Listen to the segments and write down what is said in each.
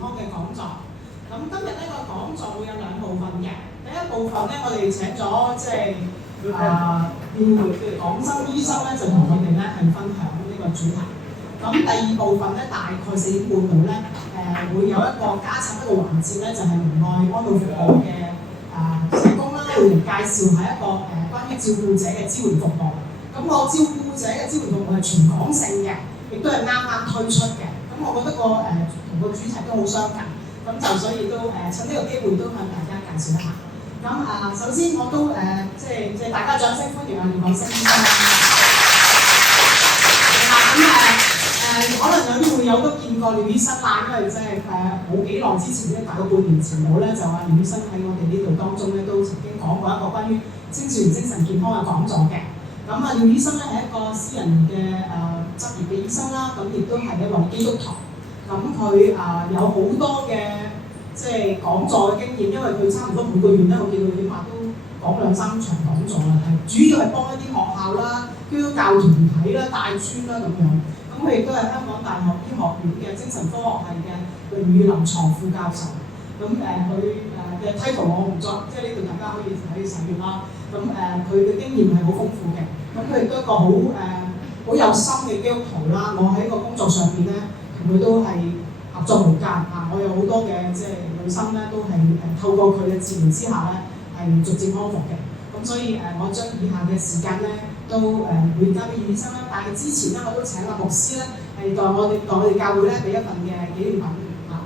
康嘅講座。咁今日呢個講座會有兩部分嘅，第一部分呢，我哋請咗港生醫生咧，就同我哋咧係分享呢個主題。咁第二部分咧，大概4點半度咧，會有一個加插一個環節咧，就係明愛安老服務嘅社工啦，會嚟介紹係一個關於照顧者嘅支援服務。咁我照顧者嘅支援服務係全港性嘅，亦都係啱啱推出嘅。咁我覺得同個主題都好相近，咁就所以都趁呢個機會都向大家介紹一下。咁首先我都即係大家掌聲歡迎廖廣星醫生。可能有啲會友都見過廖醫生啦，因為即係冇幾耐之前咧，大概半年前冇咧，就話廖醫生喺我哋呢度當中咧都曾經講過一個關於青少年精神健康嘅講座嘅。咁廖醫生咧係一個私人嘅執業嘅醫生啦，咁亦都係一位基督徒。咁佢有好多嘅即係講座嘅經驗，因為佢差唔多每個月咧，我見佢起碼都講2-3場講座啦，係主要係幫一啲學校啦、基督教團體啦、大專啦咁樣。咁佢亦都係香港大學醫學院嘅精神科學系嘅榮譽臨床副教授。咁佢嘅 title 我唔作，即係呢度大家可以查閱啦。咁佢嘅經驗係好豐富嘅。咁佢亦都一個好有心嘅基督徒啦。我喺個工作上邊咧，同佢都係合作無間啊！我有好多嘅即係女生咧，都係透過佢嘅治療之下咧，係逐漸康復嘅。咁所以我將以下嘅時間咧，都會交俾廖醫生啦。但係之前咧，我都請牧師咧係代我哋教會咧俾一份嘅紀念品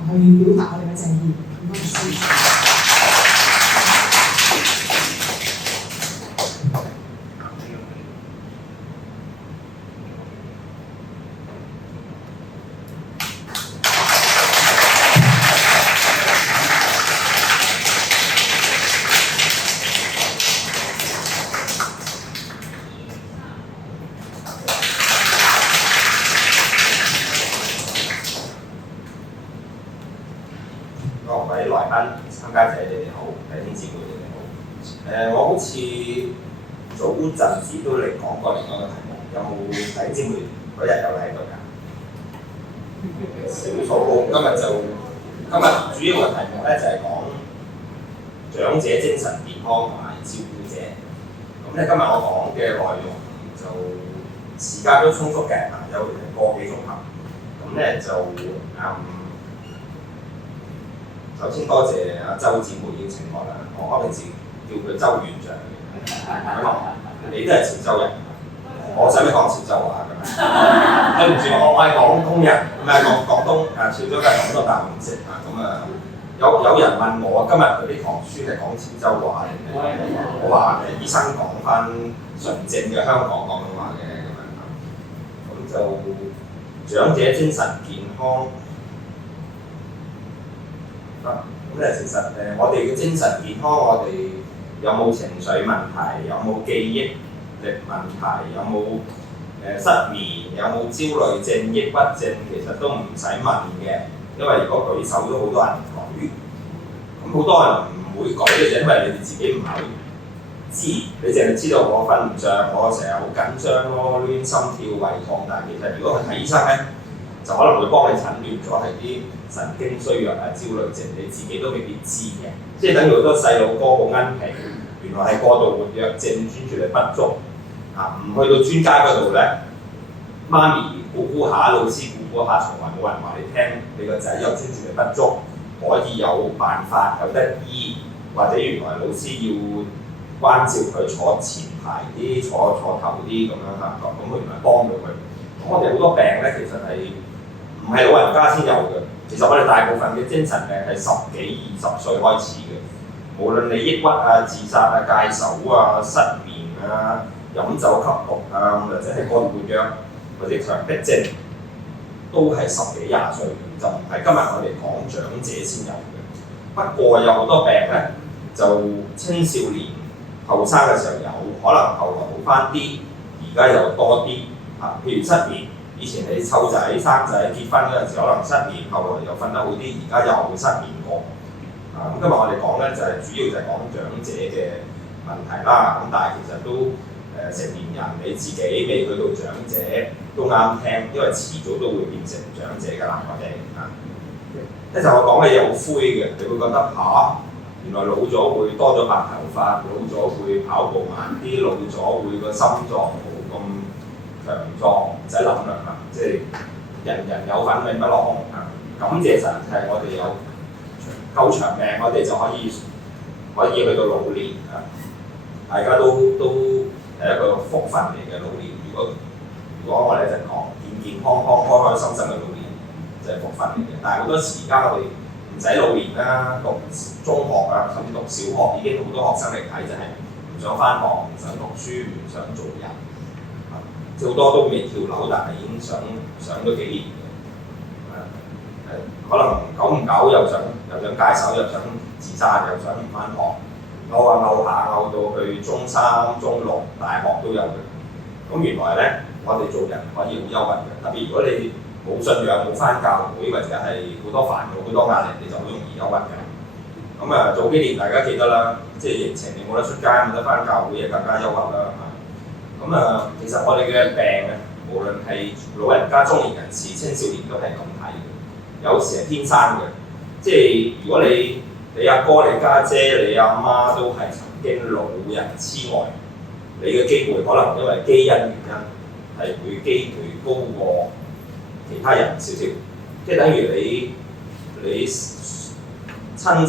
去表達我哋嘅謝意。唔該，牧師。我好似早陣子都嚟講過另一個題目，有冇弟兄姊妹嗰日有喺度㗎？少數。今日主要嘅題目咧就係講長者精神健康同埋照顧者。咁咧今日我講嘅內容就時間都充足嘅，有個幾鐘頭。咁咧就首先多謝阿周姊妹邀請我啦，我平時叫佢周院長嘅，你都係潮州人，我使唔使講潮州話㗎？對唔住，我係廣東人，唔係廣東潮州嘅廣東大唔識啊。咁有人問我今日嗰啲堂書係講潮州話定係我話醫生講翻純正嘅香港廣東話嘅咁樣。咁就長者精神健康。咁其實我哋嘅精神健康，我哋有冇情緒問題，有冇記憶力問題，有冇失眠，有冇焦慮症、抑鬱症，其實都唔使問嘅，因為如果舉手都好多人舉。咁好多人唔會舉嘅就因為你哋自己唔係知，你淨係知道我瞓唔着，我成日好緊張咯，亂心跳、胃痛，但係其實如果去睇醫生咧，就可能會幫你診斷咗係啲神經衰弱啊、焦慮症，你自己都未必知嘅。即係等於好多細路哥好奀皮，原來係過度活躍症、專注力不足啊！唔去到專家嗰度咧，媽咪估下，老師估下，從來冇人話你聽，你個仔有專注力不足，可以有辦法有得醫，或者原來老師要關照佢坐前排啲、坐頭啲咁樣嚇，咁佢原來幫到佢。咁我哋好多病咧，其實係唔係老人家先有嘅，其實我哋大部分嘅精神病係10幾20歲開始嘅。無論你抑鬱啊、自殺啊、戒手啊、失眠啊、飲酒吸毒啊，或者係過度活躍或者強迫症，都係10幾20歲，就唔係今日我哋講長者先有嘅。不過有好多病咧，就青少年後生嘅時候有，可能後來好翻啲，而家又多啲啊。譬如失眠。以前你湊仔生仔結婚嗰陣時，可能失眠，後來又瞓得好啲，而家又失眠過。咁今日我哋講咧就係主要就係講長者嘅問題啦。咁但係其實都成年人你自己未去到長者都啱聽，因為遲早都會變成長者㗎啦，我哋一陣我講嘅嘢好灰嘅，你會覺得原來老咗會多咗白頭髮，老咗會跑步慢啲，老咗會個心臟冇咁強壯，唔使諗啦嚇，即係人人有份命不落紅啊！感謝神係我哋有夠長命，我哋就可以去到老年啊！大家都係一個福分嚟嘅老年。如果我哋一陣講健健康康、開開心心嘅老年，就係福分嚟嘅。但係好多時而家我哋唔使老年啦，讀中學啊，甚至讀小學已經好多學生嚟睇，就係唔想返學、唔想讀書、唔想做人。即好多都未跳樓，但係已經上咗幾年嘅。可能久唔久又想戒手，又想自殺，又想唔返學，拗下到去中三、中六、大學都有嘅。咁原來咧，我哋做人可以好憂鬱嘅。特別如果你冇信仰、冇返教會，或者係好多煩惱、好多壓力，你就好容易憂鬱嘅。咁早幾年大家記得啦，即係疫情你冇得出街、冇得返教會，就更加憂鬱啦。其實我哋嘅病啊，無論係老人家、中年人士、青少年都係咁睇嘅。有時係天生嘅，即係如果你阿哥、你家姐、你阿媽都係曾經老人痴呆，你嘅機會可能因為基因原因係會機會高過其他人少少，即係等於你親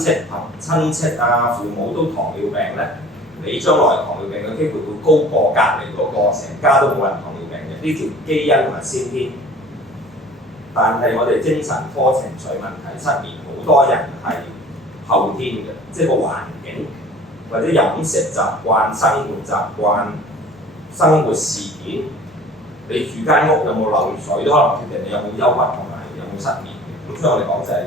戚啊、父母都糖尿病咧，你將來糖尿病嘅機會會高過隔離嗰個成家都冇人糖尿病嘅，呢條基因同埋先天。但係我哋精神科情緒問題失眠，好多人係後天嘅，即係個環境或者飲食習慣、生活習慣、生活事件，你住間屋有冇漏水都可能決定你有冇憂鬱同埋有冇失眠嘅。咁所以我哋講就係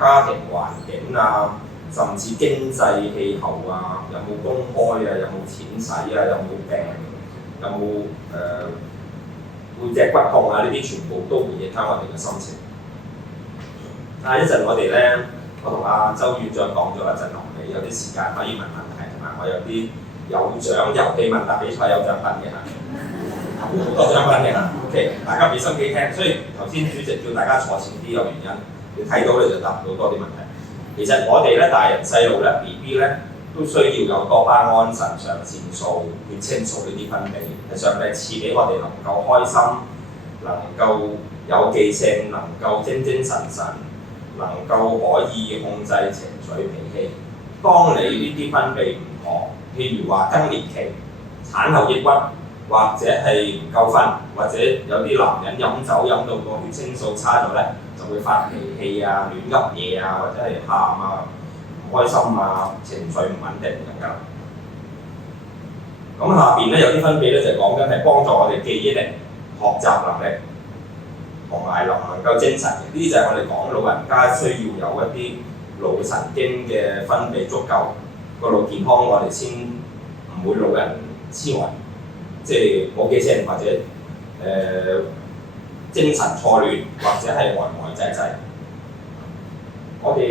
家庭環境啊，甚至經濟氣候啊，有冇公開啊，有冇錢使啊，有冇病，有冇背脊骨痛啊，呢啲全部都會影響我哋嘅心情。一陣我哋咧，我同阿周院長講咗一陣落嚟，有啲時間可以問問題，同埋我有啲有獎遊戲問答比賽有獎品嘅嚇，好多獎品嘅嚇。OK， 大家俾心機聽。所以頭先主席叫大家坐前啲有原因，你睇到你就答到多啲問題。其實我哋咧大人細路咧 BB 咧都需要有多巴胺、腎上腺素、血清素呢啲分泌，係上帝賜俾我哋能夠開心，能夠有記性，能夠精神，能夠可以控制情緒脾氣。當你呢啲分泌唔妥，譬如話更年期、產後抑鬱，或者係唔夠瞓，或者有啲男人飲酒飲到個血清素差咗咧，就會發脾氣啊、亂噏嘢啊，或者係喊啊、唔開心啊、情緒唔穩定咁樣。咁下邊咧有啲分泌咧就講緊係幫助我哋記憶力、學習能力同埋能夠精神嘅。呢啲就係我哋講老人家需要有一啲腦神經嘅分泌足夠，個腦健康，我哋先唔會老人痴呆，即係冇記性或者精神錯亂，或者係呆滯。我哋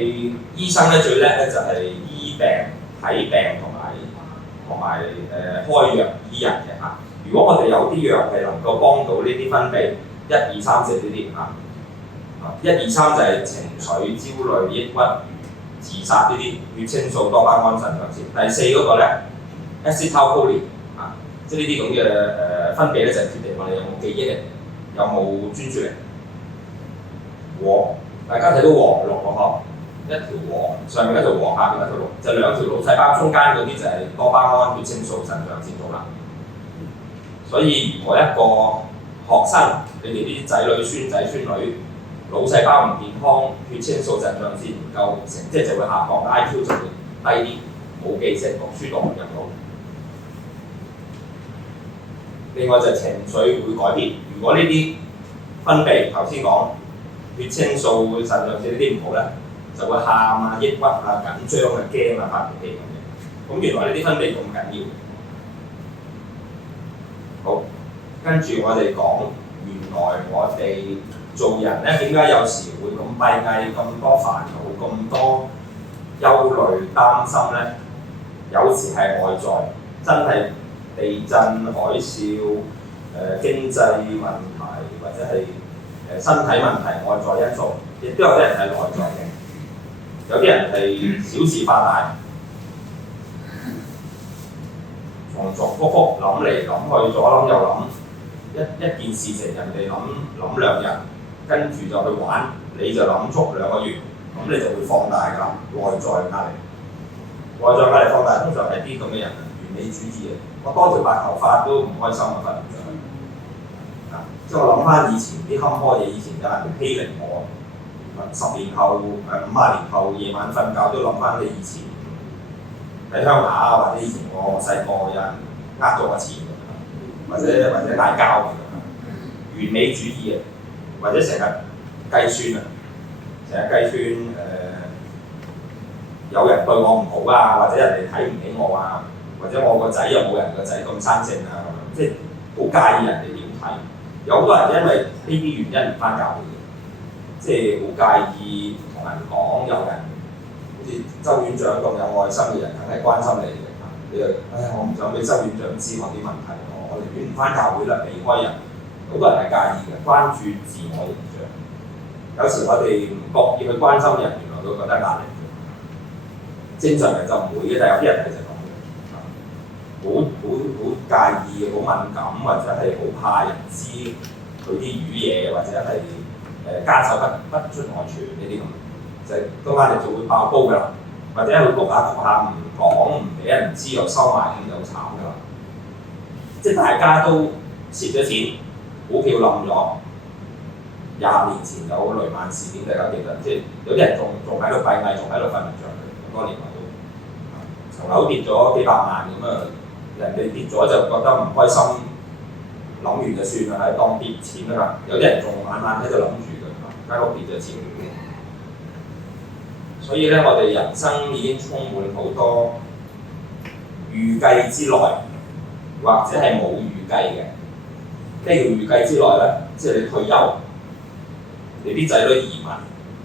醫生咧最叻咧就係醫病、睇病同埋開藥醫人嘅嚇。如果我哋有啲藥係能夠幫到呢啲分泌1、2、3、4呢啲嚇，1、2、3就係情緒、焦慮、抑鬱、自殺呢啲，血清素、多巴胺、腎上腺。第4嗰個咧 acetylcholine 嚇，即係呢啲咁嘅分泌咧就係決定我哋有冇記憶力，有冇專注力。大家睇到黃綠個嗬，一條黃上面一條黃，下面一條綠，就兩條腦細胞中間嗰啲就係多巴胺、血清素、腎上腺素啦。所以如果一個學生，你哋啲仔女、孫仔、孫女腦細胞唔健康，血清素、腎上腺唔夠，成績就會下降 ，IQ 就會低啲，冇記性，讀書讀唔入腦。另外就係情緒會改變，如果呢啲分泌頭先講血清素、腎上腺呢啲唔好咧，就會喊啊、抑鬱啊、緊張啊、驚啊、發脾氣咁嘅。咁原來呢啲分泌咁緊要。好，跟住我哋講，原來我哋做人咧點解有時會咁閉翳、咁多煩惱、咁多憂慮、擔心咧？有時係外在，真係地震、海嘯、經濟問題或者係身體問題外在因素，亦都有啲人係內在嘅。有啲人係小事化大，重重複複諗嚟諗去，左諗右諗，一件事情人哋諗2日，跟住就去玩，你就諗足2個月，咁你就會放大㗎內在壓力。內在壓力放大通常係啲咁嘅人，完美主義嘅，我多條白頭髮都唔開心啊，瞓唔着。即係我諗翻以前啲坎坷嘢，以前有人欺凌我，10年後50年後夜晚瞓覺都諗翻你以前喺鄉下啊，或者以前我細個有人呃咗我錢，或者嗌交，完美主義啊，或者成日計算啊，成日計算有人對我唔好啊，或者人哋睇唔起我啊，或者我個仔又冇人個仔咁生性啊，咁樣即係好介意人哋點睇。有好多人因為呢啲原因唔翻教會嘅，即係好介意同人講，有人好似周院長咁有愛心嘅人，梗係關心你嘅。你又我唔想俾周院長知我啲問題，我寧願唔翻教會啦，避開人。好多人係介意嘅，關注自我形象。有時我哋唔覺意去關心人，原來都覺得壓力。正常人就唔會嘅，但係有啲人係就咁嘅，好介意、好敏感，或者係好怕人知佢啲語嘢，或者係家醜不出外傳呢啲咁，就係個壓力就會爆煲㗎啦。或者佢焗下唔講，唔俾人知又收埋，咁就好慘㗎啦。即係大家都蝕咗錢，股票冧咗。20年前有雷曼事件，大家記得，即係有啲人仲喺度閉翳，仲喺度瞓唔着嘅，咁多年來都層樓跌咗幾百萬咁啊，人哋跌咗就覺得唔開心，諗完就算啦，當跌錢啦。有啲人仲晚晚喺度諗住嘅，間屋跌咗錢。所以咧，我哋人生已經充滿好多預計之內，或者係冇預計嘅。咩叫預計之內咧？即係你退休。你啲仔女移民，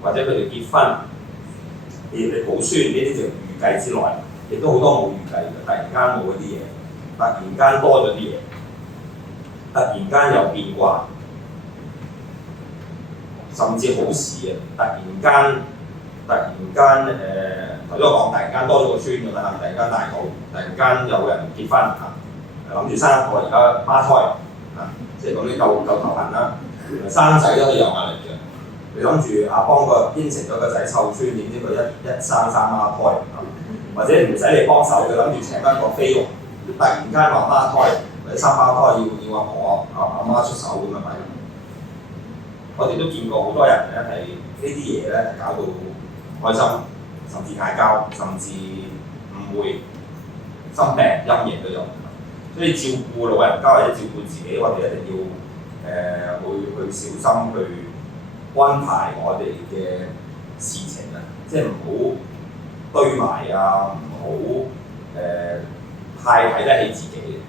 或者佢哋結婚，你抱孫呢啲就預計之內，亦都好多冇預計嘅。突然間冇嗰啲嘢，突然間多咗啲嘢，突然間有變卦，甚至好事啊！突然間頭先我講，突然間多咗個孫咁啦，突然間大肚，突然間有人結婚啊，諗住生一個而家孖胎啊，即係講啲夠頭痕啦，生仔都可以有壓力嘅。你諗住幫個應承咗個仔湊孫，點知佢一生孖胎，或者唔使你幫手，佢諗住請翻個菲傭，突然間話孖胎或者生孖胎要阿婆阿媽出手咁樣咪？我哋都見過好多人咧係呢啲嘢咧係搞到唔開心，甚至嗌交，甚至誤會、心病、陰影都有。所以照顧老人家或者照顧自己，我哋一定要去小心去安排我哋嘅事情啊，即係唔好堆埋啊，唔好太睇得起自己。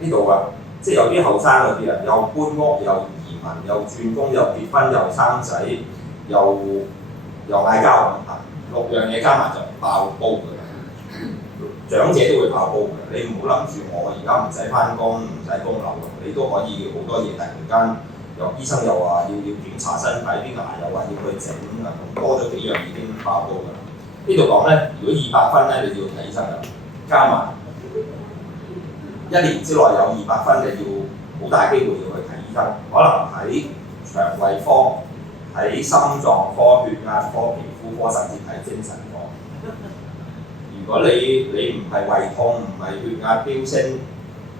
呢度啊，即係有啲後生嗰啲人，又搬屋，又移民，又轉工，又結婚，又生仔，又嗌交咁，6樣嘢加埋就爆煲㗎。長者都會爆煲㗎，你唔好諗住我而家唔使翻工，唔使供樓，你都可以好多嘢突然間。醫生又話要檢查身體，啲牙又話要去整啊，咁多咗幾樣已經爆煲㗎啦。呢度講咧，如果200分咧，你就要睇醫生啦，加埋1年之內有200分，你要好大機會要去睇醫生，可能睇腸胃科、睇心臟科、血壓科、皮膚科，甚至睇精神科。如果你唔係胃痛，唔係血壓飆升，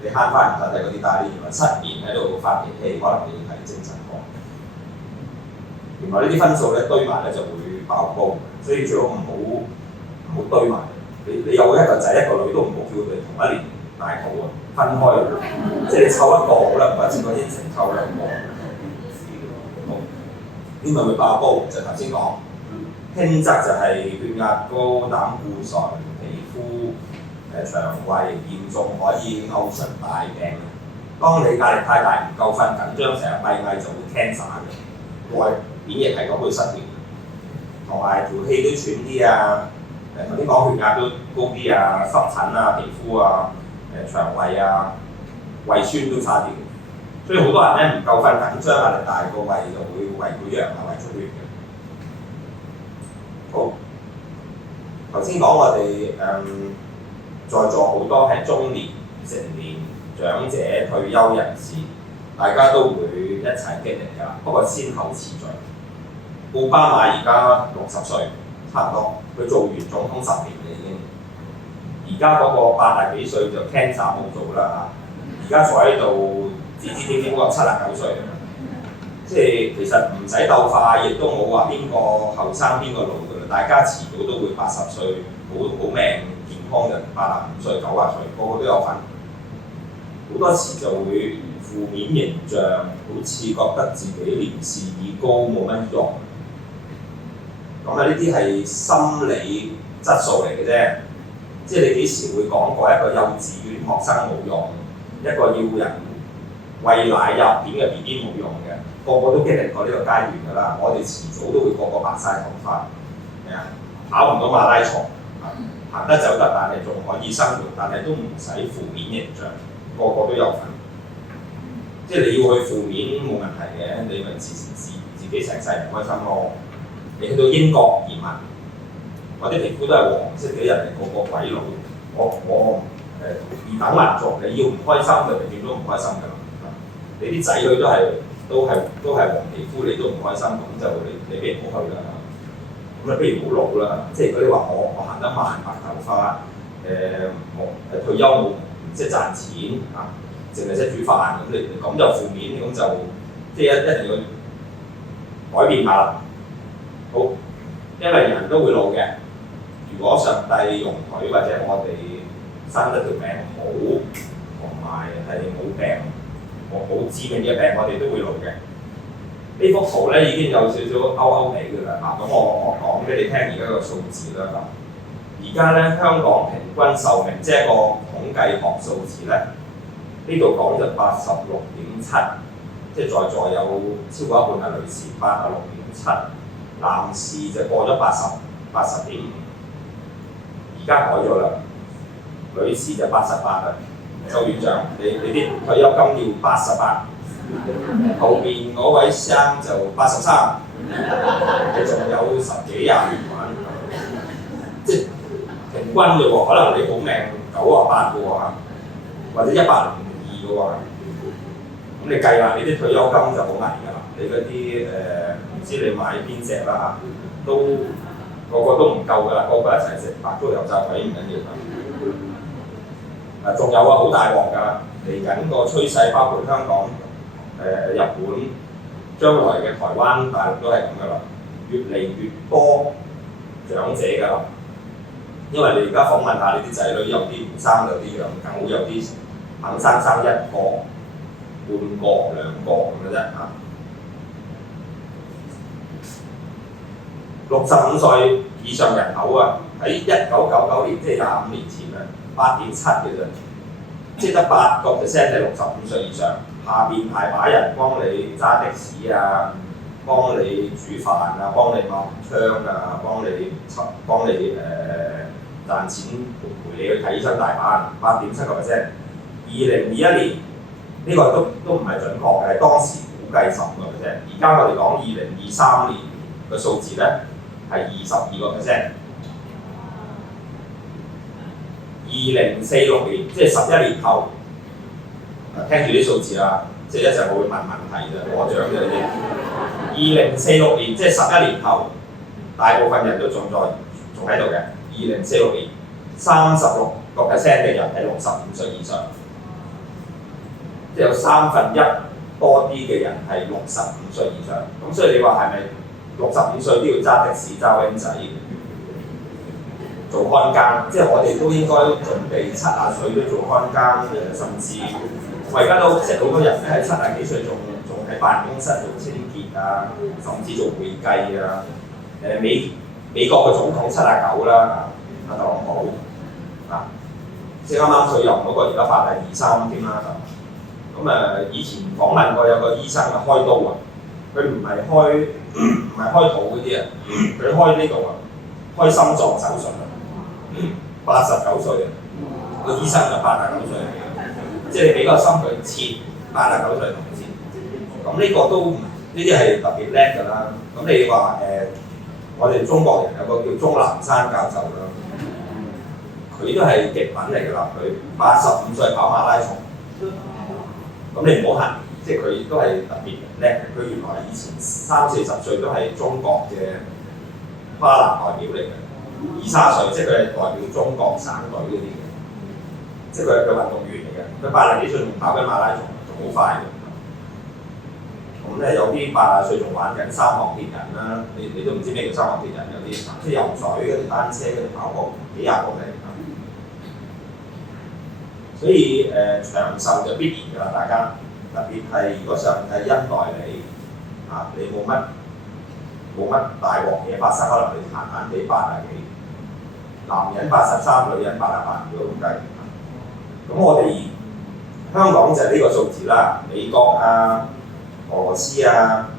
你慳翻唔得嗰啲，但係你原來失眠喺度發脾氣，可能你要睇精神科。原來呢啲分數咧堆埋咧就會爆煲，所以最好唔好堆埋。你有一個仔一個女都唔好叫佢哋同一年大肚啊，分開。即係你湊一個好啦，唔係似個應承湊兩個。好，呢咪會爆煲？就頭先講，輕則就係血壓高、膽固醇、皮膚。腸胃嚴重可以嘔出大病。當你壓力太大，唔夠瞓、緊張，成日閉翳就會 cancer 嘅，內免疫系統會失調，同埋條氣都喘啲啊。頭先講血壓都高啲啊，濕疹啊、皮膚啊、腸胃啊、胃酸都差啲。所以好多人咧唔夠瞓、緊張、壓力大，個胃就會胃潰瘍啊、胃出血嘅。好，頭先講我哋在座好多係中年、成年、長者、退休人士，大家都會一齊經歷㗎，不過先後次序。奧巴馬而家60歲，差唔多，佢做完總統10年啦已經。而家嗰個80幾歲就 cancer 冇做啦嚇，而家坐喺度指指點點嗰個79歲，即係其實唔使鬥快，亦都冇話邊個後生邊個老㗎啦，大家遲早都會80歲，好命健康人85歲、90歲，個個都有份。好多時就會負面形象，好似覺得自己年事已高冇乜用。咁啊，呢啲係心理質素嚟嘅啫。即係你幾時會講過一個幼稚園學生冇用，一個要人餵奶入片嘅 BB 冇用嘅，個個都經歷過呢個階段㗎啦。我哋遲早都會個個白晒頭髮，跑唔到馬拉松，行得走得，但係仲可以生活，但係都唔使負面形象，個個都有份。即係你要去負面冇問題嘅，你咪自己成世唔開心咯。你去到英國移民，我啲皮膚都係黃色嘅人嚟，個鬼佬，我二等民族，你要唔開心就永遠都唔開心㗎啦。你啲仔女都係黃皮膚，你都唔開心，咁就你不如唔好去啦。咁啊，不如唔好老啦。即係嗰啲話我行得慢，白頭髮，我退休冇唔識賺錢嚇，淨係識煮飯，咁你咁就負面，咁就即係一定要改變下啦。好，因為人都會老嘅。如果上帝容許或者我哋生得條命好，同埋係冇病，冇致命嘅病，我哋都會老嘅。呢幅圖咧已經有少少勾起㗎啦。咁我講俾你聽而家個數字啦。而家咧香港平均壽命即係一個統計學數字咧，呢度講就86.7，即係在座有超過一半係女士，86.7。男士就過咗80.5，而家改咗啦。女士就88啦。周院長，你啲退休金要88，後邊嗰位生就83，你仲有10幾20年玩，即係平均嘅喎。可能你好命98嘅喎，或者102嘅喎。咁你計啦，你啲退休金就好危㗎啦。你嗰啲唔知你買邊隻啦嚇，都個個都唔夠㗎啦，個個一齊食白粥油炸鬼唔緊要㗎。仲有啊，好大鑊㗎，嚟緊個趨勢包括香港、日本，將來嘅台灣、大陸都係咁㗎啦，越嚟越多長者㗎啦。因為你而家訪問下你啲仔女，有啲唔生，有啲養狗，有啲肯生一個、半個、2個咁嘅啫嚇。65歲以上人口啊，喺1999年，即係25年前啊，8.7嘅啫，即係得8% 係65歲以上，下邊大把人幫你揸的士啊，幫你煮飯啊，幫你抹窗啊，幫你賺錢陪你去睇醫生，大把人8.7%。2021年呢個都唔係準確嘅，係當時估計15%。而家我哋講2023年嘅數字咧係22%。2046年即係11年後，聽住啲數字啊，即係一陣我會問問題嘅，攞獎嘅呢啲。2046年即係11年後，大部分人都仲喺度嘅。2046年36% 嘅人係65歲以上，即係有1/3多啲嘅人係65歲以上。咁所以你話係咪65歲都要揸的士揸 van 仔做看更？即係我哋都應該準備70歲都做看更，甚至我而家都識好多人咧，係70幾歲仲喺辦公室做清潔啊，甚至做會計啊。美國嘅總統79啦，特朗普啊，即係啱啱上任嗰個，而家發第23添啦。咁以前訪問過有個醫生啊，開刀啊，佢唔係開肚嗰啲啊，佢開呢度啊，開心臟手術啊，89歲啊，個醫生就89歲，即係你俾個心佢切89歲同佢切，咁呢個都呢啲係特別叻㗎啦。咁你話我哋中國人有個叫鍾南山教授啦，佢都係極品嚟㗎啦。佢85歲跑馬拉松，咁你唔好行，即係佢都係特別叻嘅。佢原來以前30-40歲都係中國嘅花籃代表嚟嘅，20-30歲即係佢係代表中國省隊嗰啲嘅，即係佢係個運動員嚟嘅。佢80幾歲仲跑緊馬拉松，仲好快嘅。咁咧有啲80歲仲玩緊三項鐵人啦，你都唔知咩叫三項鐵人，有啲即係游水嗰啲、單車嗰啲跑過幾廿公里。所以長壽就必然㗎啦，大家特別係如果上帝恩待你啊，你冇乜大鑊嘢發生，可能你閒閒地80幾，男人83，女人88如果咁計。咁我哋香港就係呢個數字啦，美國啊、俄羅斯啊、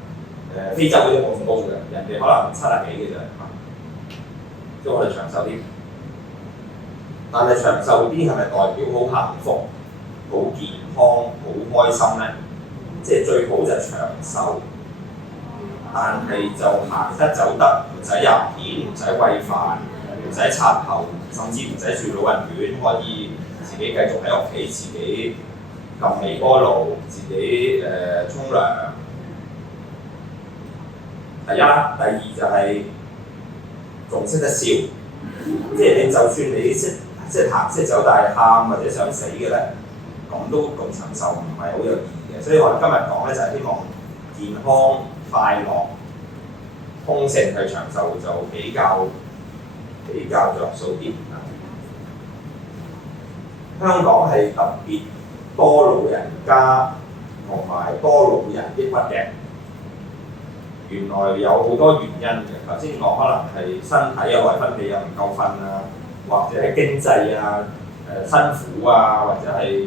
非洲嗰啲冇咁高嘅，人哋可能70幾嘅啫，即係我哋長壽啲。但係長壽啲係咪代表好幸福、好健康、好開心咧？即係最好就長壽，但係就行得走得，唔使入片，唔使餵飯，唔使插頭，甚至唔使住老人院，可以自己繼續喺屋企自己撳微波爐，自己沖涼。第一啦，第二就係仲識得笑，即係你就算你即係行識走但係喊或者想死嘅咧，咁都咁長壽唔係好有意義嘅。所以我哋今日講咧就係希望健康、快樂、豐盛去長壽就比較着數啲。香港係特別多老人家同埋多老人抑鬱嘅，原來有好多原因嘅。頭先講可能係身體啊、內分泌啊唔夠瞓啊，或者係經濟啊、辛苦啊，或者係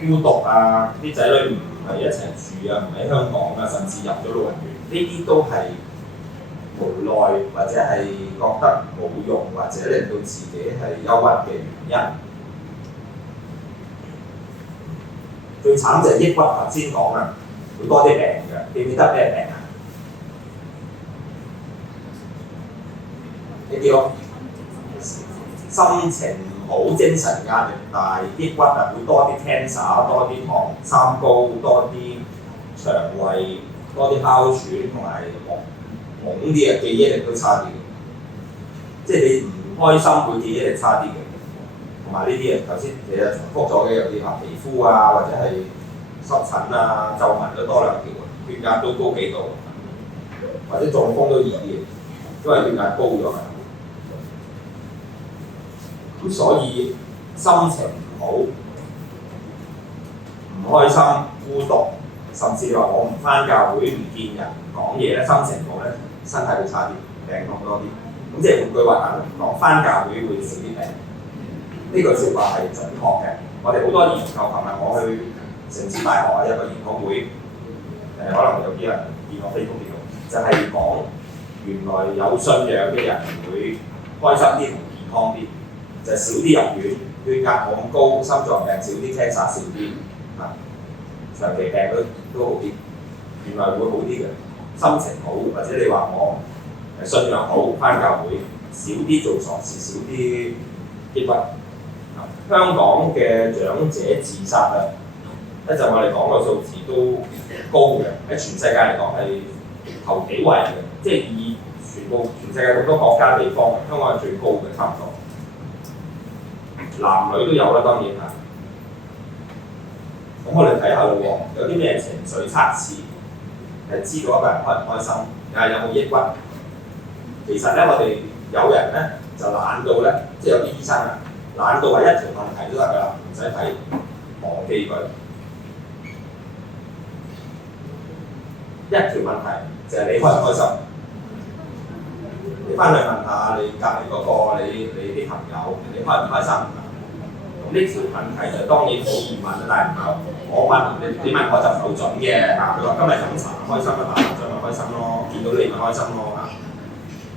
孤獨啊，啲仔女唔係一齊住啊，唔喺香港啊，甚至入咗老人院，呢啲都係無奈或者係覺得冇用，或者令到自己係憂鬱嘅原因。最慘就係抑鬱，頭先講啦，會多啲病嘅，記唔記得咩病啊？呢啲咯，心情唔好、精神壓力大、抑鬱啊，會多啲 cancer， 多啲糖三高，多啲腸胃，多啲哮喘同埋懵啲嘅，記憶力都差啲嘅。即係你唔開心會記憶力差啲嘅。同埋呢啲嘢頭先其實重複咗嘅，有啲皮膚啊，或者係濕疹啊、皺紋都多2條，血壓都高幾度，或者中風都易啲，因為血壓高咗嘛。咁所以心情唔好、唔開心、孤獨，甚至話我唔返教會、唔見人、唔講嘢咧，心情好咧，身體會差啲，病痛多啲。咁即係換句話講，返教會會少啲病。呢句説話係準確嘅。我哋好多研究，琴日我去城市大學啊一個研討會，可能有啲人見我 Facebook 呢度，就係講原來有信仰嘅人會開心啲同健康啲，就少啲入院，血壓冇咁高，心臟病少啲 cancer 少啲，長期病都好啲。原來會好啲嘅，心情好或者你話我信仰好，返教會少啲做傻事，少啲抑鬱。香港嘅長者自殺啊，一陣我哋講個數字都高嘅，喺全世界嚟講係頭幾位嘅，即係以全世界咁多國家地方，香港係最高嘅，差唔多。男女都有啦，當然嚇。咁我哋睇下咯喎，有啲咩情緒測試係知道一個人開唔開心，又係有冇抑鬱？其實咧，我哋有人咧就懶到咧，即係有啲醫生啊。懶到係一條問題都得㗎啦，唔使睇，忘記佢。一條問題就係你開唔開心？你翻去問下你隔離嗰個你啲朋友，你開唔開心？咁呢條問題就當然可以問，但係唔係我問你問我就唔好準嘅嚇。佢話今日飲茶開心啊，打麻將咪開心咯，見到你咪開心咯嚇。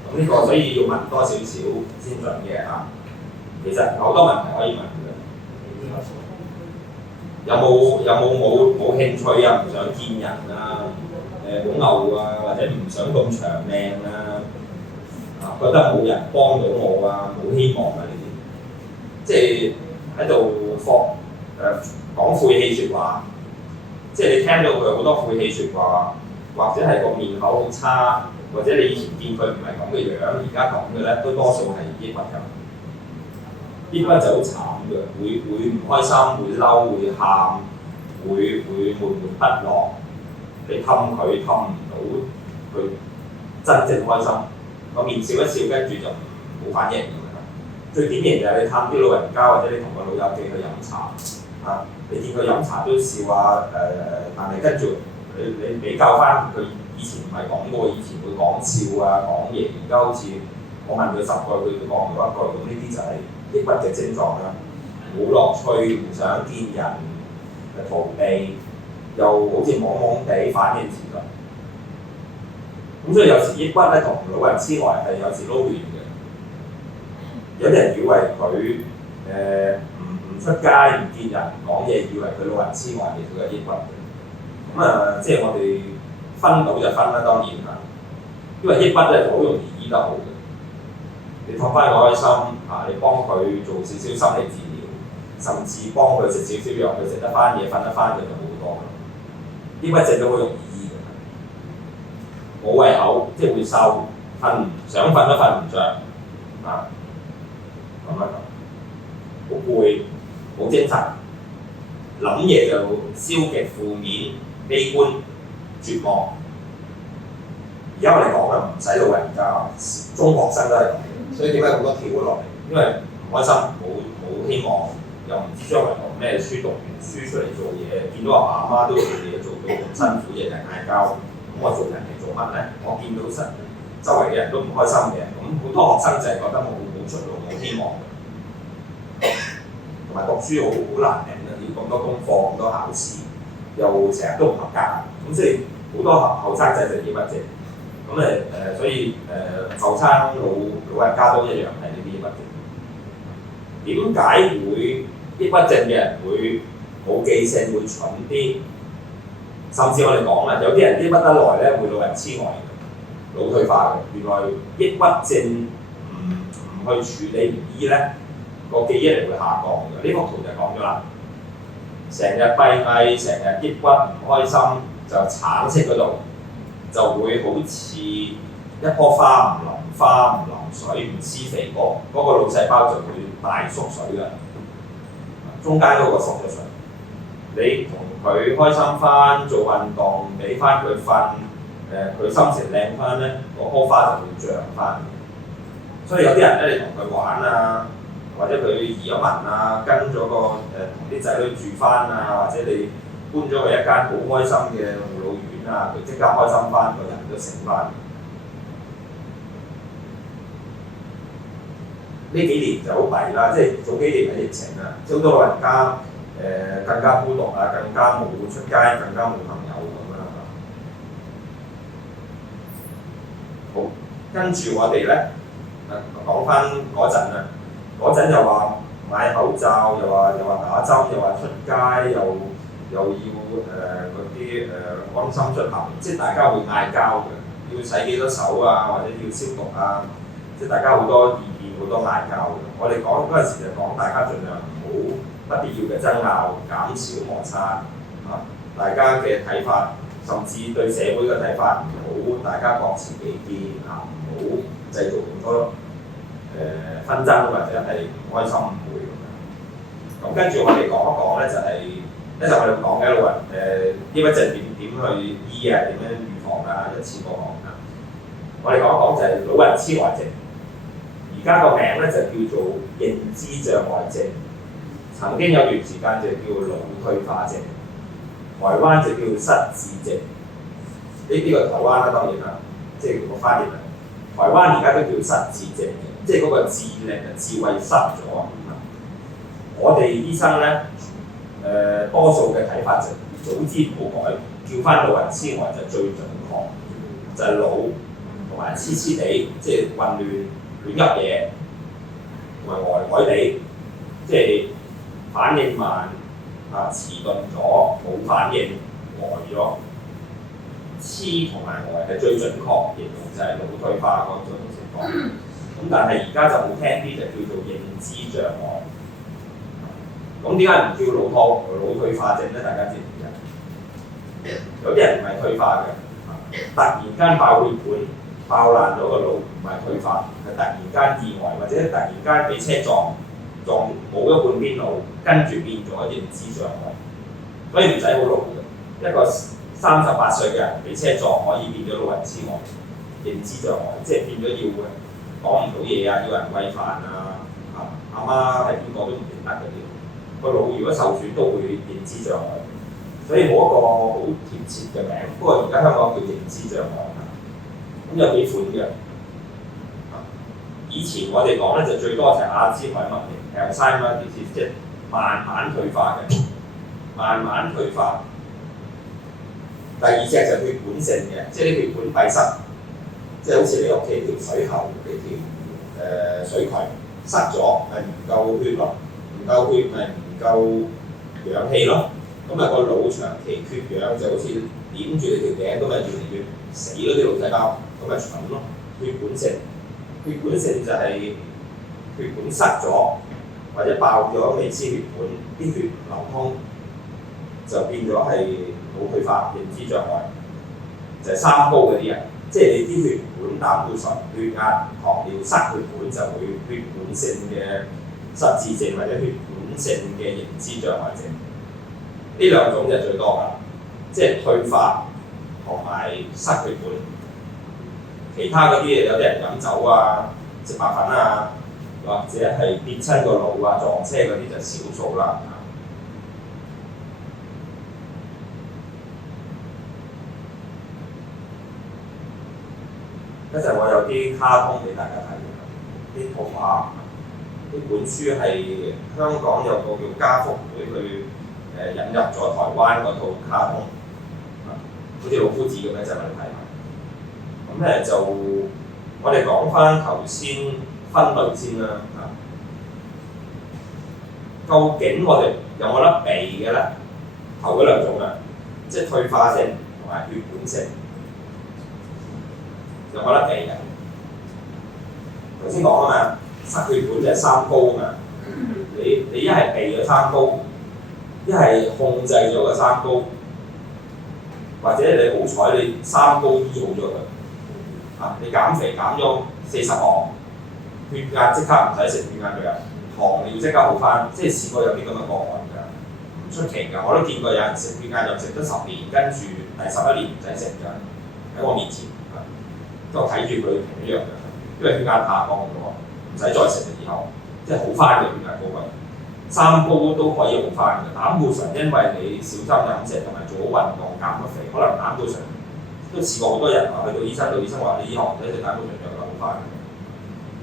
咁呢個所以要問多少少先準嘅嚇。其實好多問題可以問嘅，有冇興趣啊？唔想見人啊？好牛啊，或者唔想咁長命啊？覺得冇人幫到我啊，冇希望啊呢啲，即係喺度講晦氣説話，即係你聽到佢好多晦氣説話，或者係個面口好差，或者你以前見佢唔係咁嘅樣，而家咁嘅咧，都多數係抑鬱㗎。抑鬱就好慘嘅，會唔開心，會嬲，會喊，會悶不樂。你氹佢氹唔到，佢真正開心，個面笑一笑，跟住就冇反應㗎啦。最典型就係你探啲老人家，或者你同個老友記去飲茶，你見佢飲茶都笑啊，但係跟住你比較翻佢以前唔係咁嘅喎，以前會講笑啊講嘢，而家好似我問佢10句，佢都講唔到1句，咁呢啲就係抑鬱嘅症狀啦。冇樂趣，唔想見人，逃避，又好似懵懵地反應遲鈍。咁所以有時抑鬱咧同老人痴呆係有時撈亂嘅。有啲人以為佢唔出街唔見人講嘢，以為佢老人痴呆，其實佢係抑鬱嘅。即係我哋分到就分啦，當然啦。因為抑鬱咧好容易醫得好嘅。你氹翻佢開心你幫佢做少少心理治療，甚至幫佢食少少藥，佢食得翻嘢，瞓得翻嘅就好多啦。抑鬱症都好容易醫嘅，冇胃口，即係會瘦，想瞓都瞓唔着，咁好攰，冇精神，諗嘢就消極負面、悲觀、絕望。而家我哋講唔使老人家，中學生都係咁。所以點解好多跳咗落嚟？因為唔開心，冇希望，又唔知將來讀咩書，讀完書出嚟做嘢，見到阿爸阿媽都做嘢做到咁辛苦，日日嗌交，咁我做人嚟做乜咧？我見到周圍嘅人都唔開心嘅，咁好多學生就係覺得冇出路，冇希望嘅，同埋讀書好難頂嘅，要咁多功課，咁多考試，又成日都唔合格，咁即係好多後生仔就抑鬱症。所以後生老人家都一樣係呢啲抑鬱症。點解會抑鬱症嘅人會冇記性，會蠢啲？甚至我哋講啦，有啲人抑鬱得耐咧，會老人痴呆、腦退化嘅。原來抑鬱症唔去處理唔醫咧，個記憶力會下降嘅。呢幅圖就講咗啦，成日閉翳，成日抑鬱唔開心，就橙色嗰度。就會好似一棵花唔淋花唔淋水唔施肥，嗰個腦細胞就會大縮水㗎。中間嗰個縮咗水，你同佢開心翻，做運動，俾翻佢瞓，佢心情靚翻咧，嗰棵花就會長翻。所以有啲人咧，你同佢玩啊，或者佢移咗民啊，跟咗個同啲仔女住翻啊，或者你搬咗去一間好開心嘅護老院。佢即刻開心翻，個人都醒翻。呢幾年就好弊啦，即係早幾年嘅疫情啊，好多老人家更加孤獨啊，更加冇出街，更加冇朋友咁啦。好，跟住我哋咧講翻嗰陣啊，嗰陣又話買口罩，又話打針，又話出街，又要嗰啲安心出行，即係大家會嗌交嘅，要洗幾多手啊，或者要消毒啊，即係大家好多意見，好多嗌交嘅。我哋講嗰陣時就講大家盡量唔好不必要嘅爭拗，減少摩擦大家嘅睇法，甚至對社會嘅睇法唔好，大家各持己見唔好製造咁多紛爭或者係唔開心誤會咁樣。咁跟住我哋講一講咧，就係一陣我哋講嘅老人抑鬱症點去醫啊，點樣預防啊，一次過講啊。我哋講一講就係老人痴呆症，而家個名咧就叫做認知障礙症，曾經有段時間就叫腦退化症，台灣就叫失智症。呢個台灣啦，當然啦，即係個翻譯啦。台灣而家都叫失智症嘅，即係嗰個智力啊、智慧失咗。我哋醫生咧。多數嘅睇法就早知唔好改，叫翻老人痴呆就最準確，就係腦同埋黐黐地，即係混亂、亂噏嘢，同埋呆呆地，即係反應慢遲鈍咗，冇反應，呆咗。黐同埋呆係最準確形容就係腦退化嗰種情況。咁但係而家就好聽啲就叫做認知障礙。咁點解唔叫腦退化症咧？大家知唔知啊？有啲人唔係退化嘅，突然間爆血管、爆爛咗個腦，唔係退化，係突然間意外或者突然間俾車撞冇咗半邊腦，跟住變咗認知障礙。所以唔使好老嘅，一個38歲嘅人俾車撞可以變咗老人痴呆、認知障礙，即係變咗要講唔到嘢啊，要人餵飯啊，阿媽係邊個都唔認得嗰啲。個腦如果受損都會認知障礙，所以冇一個好貼切嘅名。不過而家香港叫認知障礙，咁有幾款嘅。以前我哋講咧就最多就係阿茲海默型 Alzheimer disease， 即係慢慢退化嘅，慢慢退化。第二隻就血管性嘅，即係啲血管閉塞，即係好似你屋企條水喉你條水渠塞咗，係唔夠血咯，唔夠血咪唔夠氧氣咯，咁啊個腦長期缺氧就好似點住你條頸咁啊，越嚟越死嗰啲腦細胞，咁咪蠢咯。血管性就係血管塞咗或者爆咗微絲血管，啲血唔流通，就變咗係腦退化、認知障礙，就係三高嗰啲人，即係你啲血管膽固醇、血壓、糖尿塞血管就會血管性嘅失智症或者血管性嘅認知障礙症，呢兩種就最多㗎，即係退化同埋塞血管。其他嗰啲有啲人飲酒啊、食白粉啊，或者係跌親個腦啊、撞車嗰啲就少數啦。一陣我有啲卡通俾大家睇，啲圖畫。呢本書係香港有個叫家福會去引入咗台灣嗰套卡通，好似老夫子咁樣，就嚟睇下。咁咧就我哋講翻頭先分類先啦。究竟我哋有冇得避嘅咧？頭嗰兩種啊，即係退化性同埋血管性，有冇得避嘅？頭先講啊嘛。塞血管就係三高啊嘛，你一係避咗三高，一係控制咗個三高，或者你好彩你三高醫好咗佢，你減肥減咗40磅，血壓即刻唔使食血壓藥，糖尿即刻好翻，即係試過有啲咁嘅個案㗎，唔出奇㗎，我都見過有人食血壓藥食咗10年，跟住第11年唔使食㗎，喺我面前，都睇住佢停咗藥㗎，因為血壓下降咗。唔使再食嘅以後，即係好翻嘅血壓高位，三高都可以好翻嘅。膽固醇因為你小心飲食同埋做好運動減咗肥，可能膽固醇都試過好多人話去到醫生話你以後唔使食膽固醇藥就好翻嘅。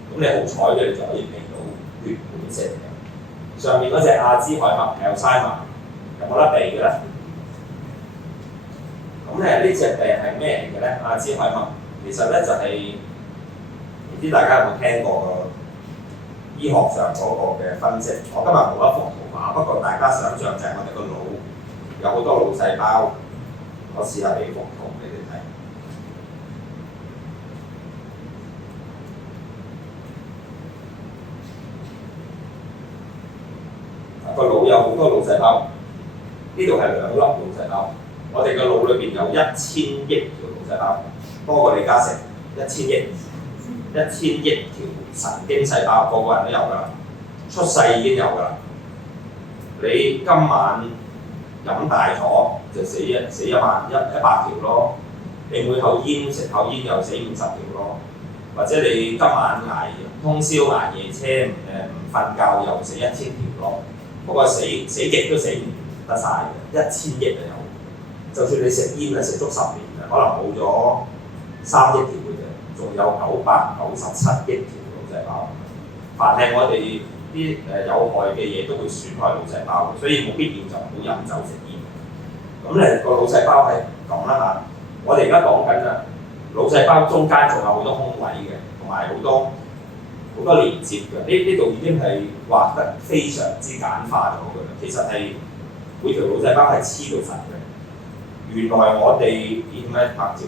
咁你好彩嘅你就可以避到血管性嘅。上面嗰隻阿茲海默 Alzheimer 有冇得避嘅咧？咁咧呢隻病係咩嚟嘅咧？阿茲海默其實咧就係唔知大家有冇聽過個醫學上嗰個嘅分析，我今日冇一幅圖畫，不過大家想像就係我哋個腦有好多腦細胞，我試下俾幅圖俾你睇。個腦有好多腦細胞，呢度係2粒腦細胞，我哋個腦裏邊有1000億條腦細胞，多過李嘉誠1000億條神經細胞，個個人都有㗎啦，出世已經有㗎啦。你今晚飲大咗就死100條咯，你每口煙食口煙又死50條咯，或者你今晚通宵捱夜車唔瞓覺又死1000條咯。不過死極都死唔得晒嘅，1000億就有。就算你食煙食足10年啊，可能冇咗3億條嘅啫，仲有997億條腦細胞。凡係我哋啲有害嘅嘢都會損害腦細胞嘅，所以冇必要就唔好飲酒食煙。咁咧個腦細胞係咁啦嚇，我哋而家講緊啊，腦細胞中間仲有好多空位嘅，同埋好多連接嘅。呢度已經係畫得非常之簡化咗嘅啦。其實係每條腦細胞係黐到實嘅，原來我哋點解拍照？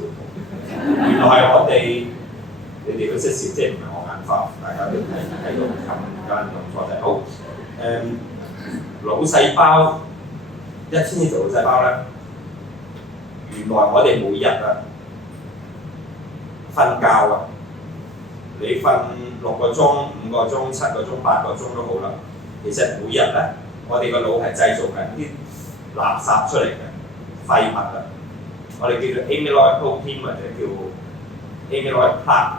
原來我哋你哋都識笑，即係唔係我眼花，大家都睇到咁間用錯就係好。腦細胞1000億條腦細胞咧，原來我哋每日啊瞓覺啊，你瞓6個鐘、5個鐘、7個鐘、8個鐘都好啦。其實每日咧，我哋個腦係製造緊啲垃圾出嚟嘅廢物啊，我哋叫做 amyloid protein 或者叫 amyloid plaque，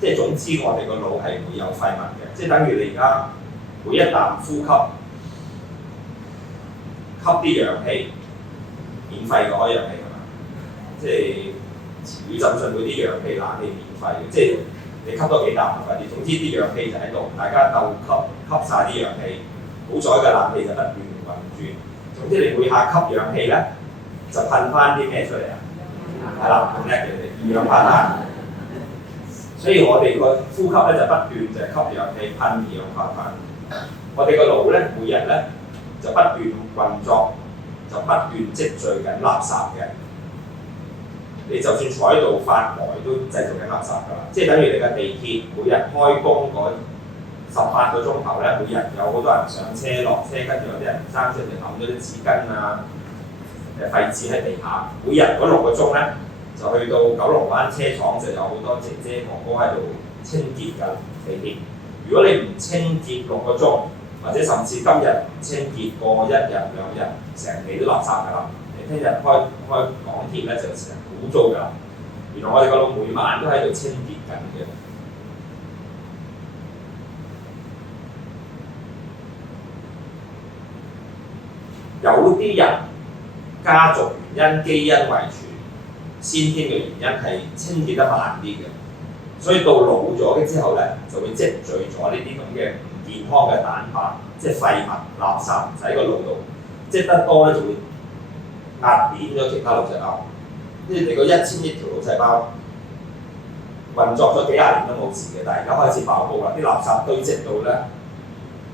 即係總之我哋個腦係會有廢物嘅，即係等於你而家每一啖呼吸吸啲氧氣，免費嘅開氧氣係嘛？即係宇浸信嗰啲氧氣冷氣免費嘅，即係你吸多幾啖就快啲。總之啲氧氣就喺度，大家鬥吸晒啲氧氣，好彩嘅冷氣就不斷運轉。總之你每下吸氧氣咧，就噴翻啲咩出嚟啊？係啦，咁叻嘅你哋二氧化碳。所以我哋個呼吸咧就不斷就係吸氧氣噴二氧化碳。我哋個腦咧每日咧就不斷運作，就不斷積聚緊垃圾嘅。你就算坐喺度發呆都製造緊垃圾㗎啦，即係等於你嘅地鐵每日開工嗰18個鐘頭咧，每日有好多人上車落車，跟住有啲人唔爭出嚟抌咗啲紙巾啊、廢紙喺地下。每日嗰6個鐘咧，就去到九龍灣車廠就有好多姐姐哥哥喺度清潔㗎地鐵。如果你唔清潔6個鐘，或者甚至今日唔清潔過1日2日，成地都垃圾㗎啦。你聽日開港鐵咧就成污糟㗎。原來我哋個腦每晚都喺度清潔緊嘅。有啲人家族原因、基因遺傳、先天嘅原因係清潔得慢啲嘅，所以到老咗之後咧，就會積聚咗呢啲咁嘅唔健康嘅蛋白，即係廢物、垃圾喺個腦度，積得多咧就會壓扁咗其他腦細胞。即係你個1000億條腦細胞運作咗幾廿年都冇事嘅，但係而家開始爆煲啦，啲垃圾堆積到咧，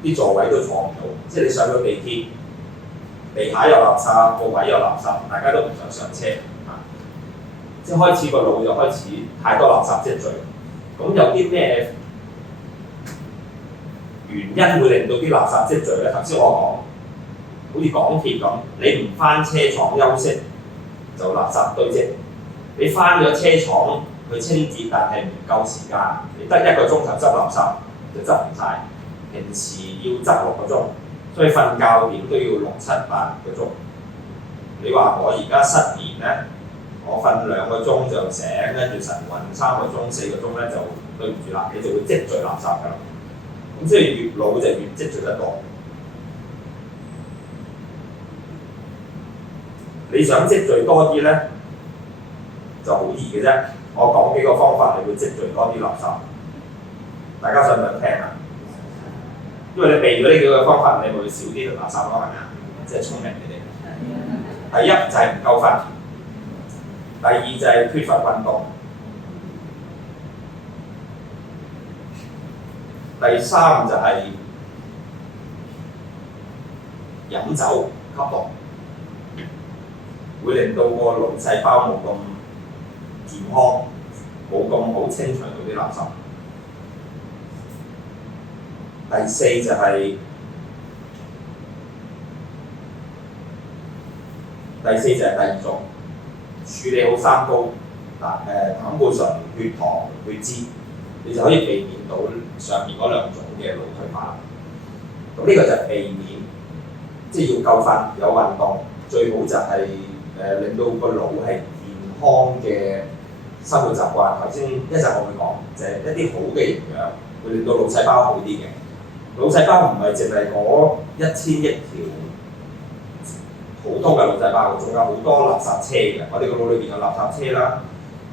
啲座位都坐唔到，即係你上到地鐵。地下有垃圾，個位有垃圾，大家都唔想上車啊！即係開始個腦就開始太多垃圾積聚。咁有啲咩原因會令到啲垃圾積聚咧？頭先我講，好似港鐵咁，你唔翻車廠休息就垃圾堆積；你翻咗車廠去清潔，但係唔夠時間，你得1個鐘頭執垃圾就執唔晒。平時要執6個鐘。所以瞓覺點都要6、7、8個鐘。你話我而家失眠咧，我瞓2個鐘就醒，跟住晨運3個鐘、4個鐘咧就對唔住啦，你就會積聚垃圾㗎啦。咁所以越老就越積聚得多。你想積聚多啲咧，就好易嘅啫。我講幾個方法，你會積聚多啲垃圾。大家想唔想聽啊？因為你避咗呢幾個方法，你咪會少啲垃圾咯，係咪啊？即係聰明你哋。第一就係唔夠瞓，第二就係缺乏運動，第三就係飲酒吸毒，會令到個腦細胞冇咁健康，冇咁好清除到啲垃圾。第四就係、第二種，處理好三高，膽固醇、血糖、血脂，你就可以避免到上面嗰2種嘅腦退化。咁呢個就係避免，即係要夠瞓、有運動，最好就係、令到個腦係健康嘅生活習慣。頭先一陣我會講，就係、一啲好嘅營養，會令到腦細胞好啲嘅。腦細胞唔係淨係嗰1000億條普通嘅腦細胞，仲有好多垃圾車嘅。我哋個腦裏邊有垃圾車啦，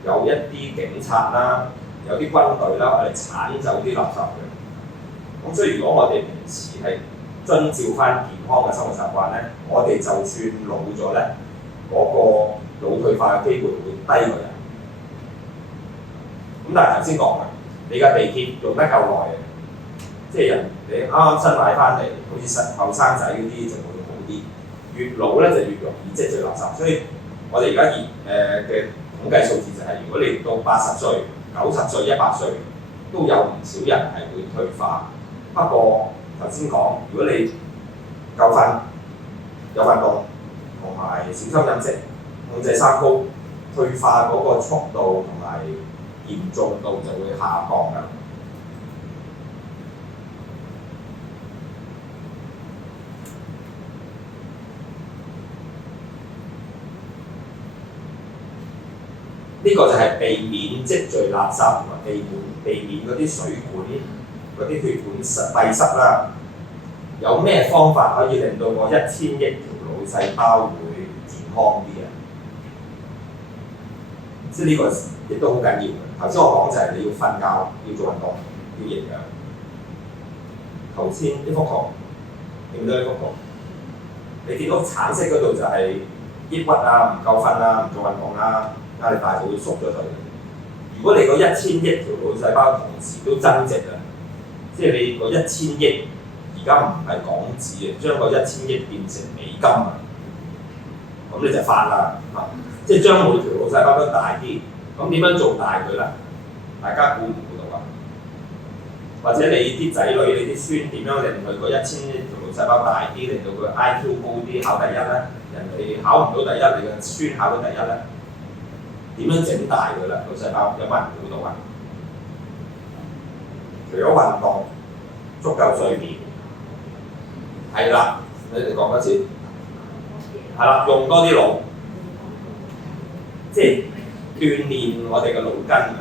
有一啲警察啦，有啲軍隊啦，我哋剷走啲垃圾嘅。咁所以如果我哋平時係遵照翻健康嘅生活習慣咧，我哋就算老咗咧，嗰個腦退化嘅機會會低過人。咁但係頭先講嘅，你架地鐵用得夠耐，即係人你啱啱新買翻嚟，好似後生仔嗰啲就會好啲。越老咧就越容易積聚垃圾，所以我哋而家嘅統計數字就係、如果你到80歲、90歲、100歲，都有唔少人係會退化。不過頭先講，如果你夠瞓、有運動同埋小心飲食、控制三高，退化嗰個速度同埋嚴重度就會下降㗎。呢個就係避免積聚垃圾同埋避免嗰啲水管、嗰啲血管閉塞啦。有咩方法可以令到我1000億條腦細胞會健康啲啊？即係呢個亦都好緊要嘅。頭先我講就係你要瞓覺、要做運動、要營養。頭先呢幅圖，見到呢幅圖，你見到橙色嗰度就係抑鬱啊、唔夠瞓啊、唔做運動啊。壓力大就會縮咗佢。如果你個1000億條腦細胞同時都增值啊，即係你個1000億而家唔係港紙啊，將個1000億變成美金啊，咁你就翻啦即係將每條腦細胞都大啲。咁點樣做大佢咧？大家估唔估到啊？或者你啲仔女、你啲孫點樣令佢個1000億條腦細胞大啲，令到佢 IQ 高啲，考第一咧？人哋考唔到第一，你個孫考到第一咧？點樣整大佢啦？腦細胞有冇人估到啊？除咗運動、足夠睡眠，係啦，你哋講多次，係啦，用多啲腦，即係鍛鍊我哋嘅腦筋啊！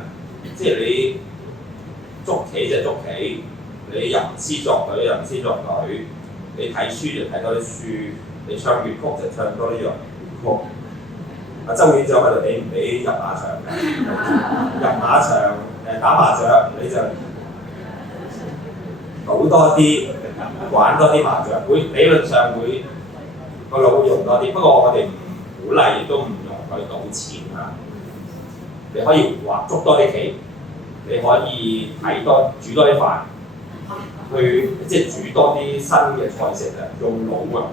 即係你捉棋就捉棋，你吟詩作對吟詩作對，你睇書就睇多啲書，你唱粵曲就唱多啲粵曲。阿周院長喺度俾唔俾入馬場嘅？入馬場打麻雀你就賭多啲，玩多啲麻雀，會理論上會個腦會用多啲。不過我哋唔鼓勵，亦都唔用佢賭錢啊。你可以捉多啲棋，你可以煮多啲飯，即係煮多啲新嘅菜式啊，用腦啊！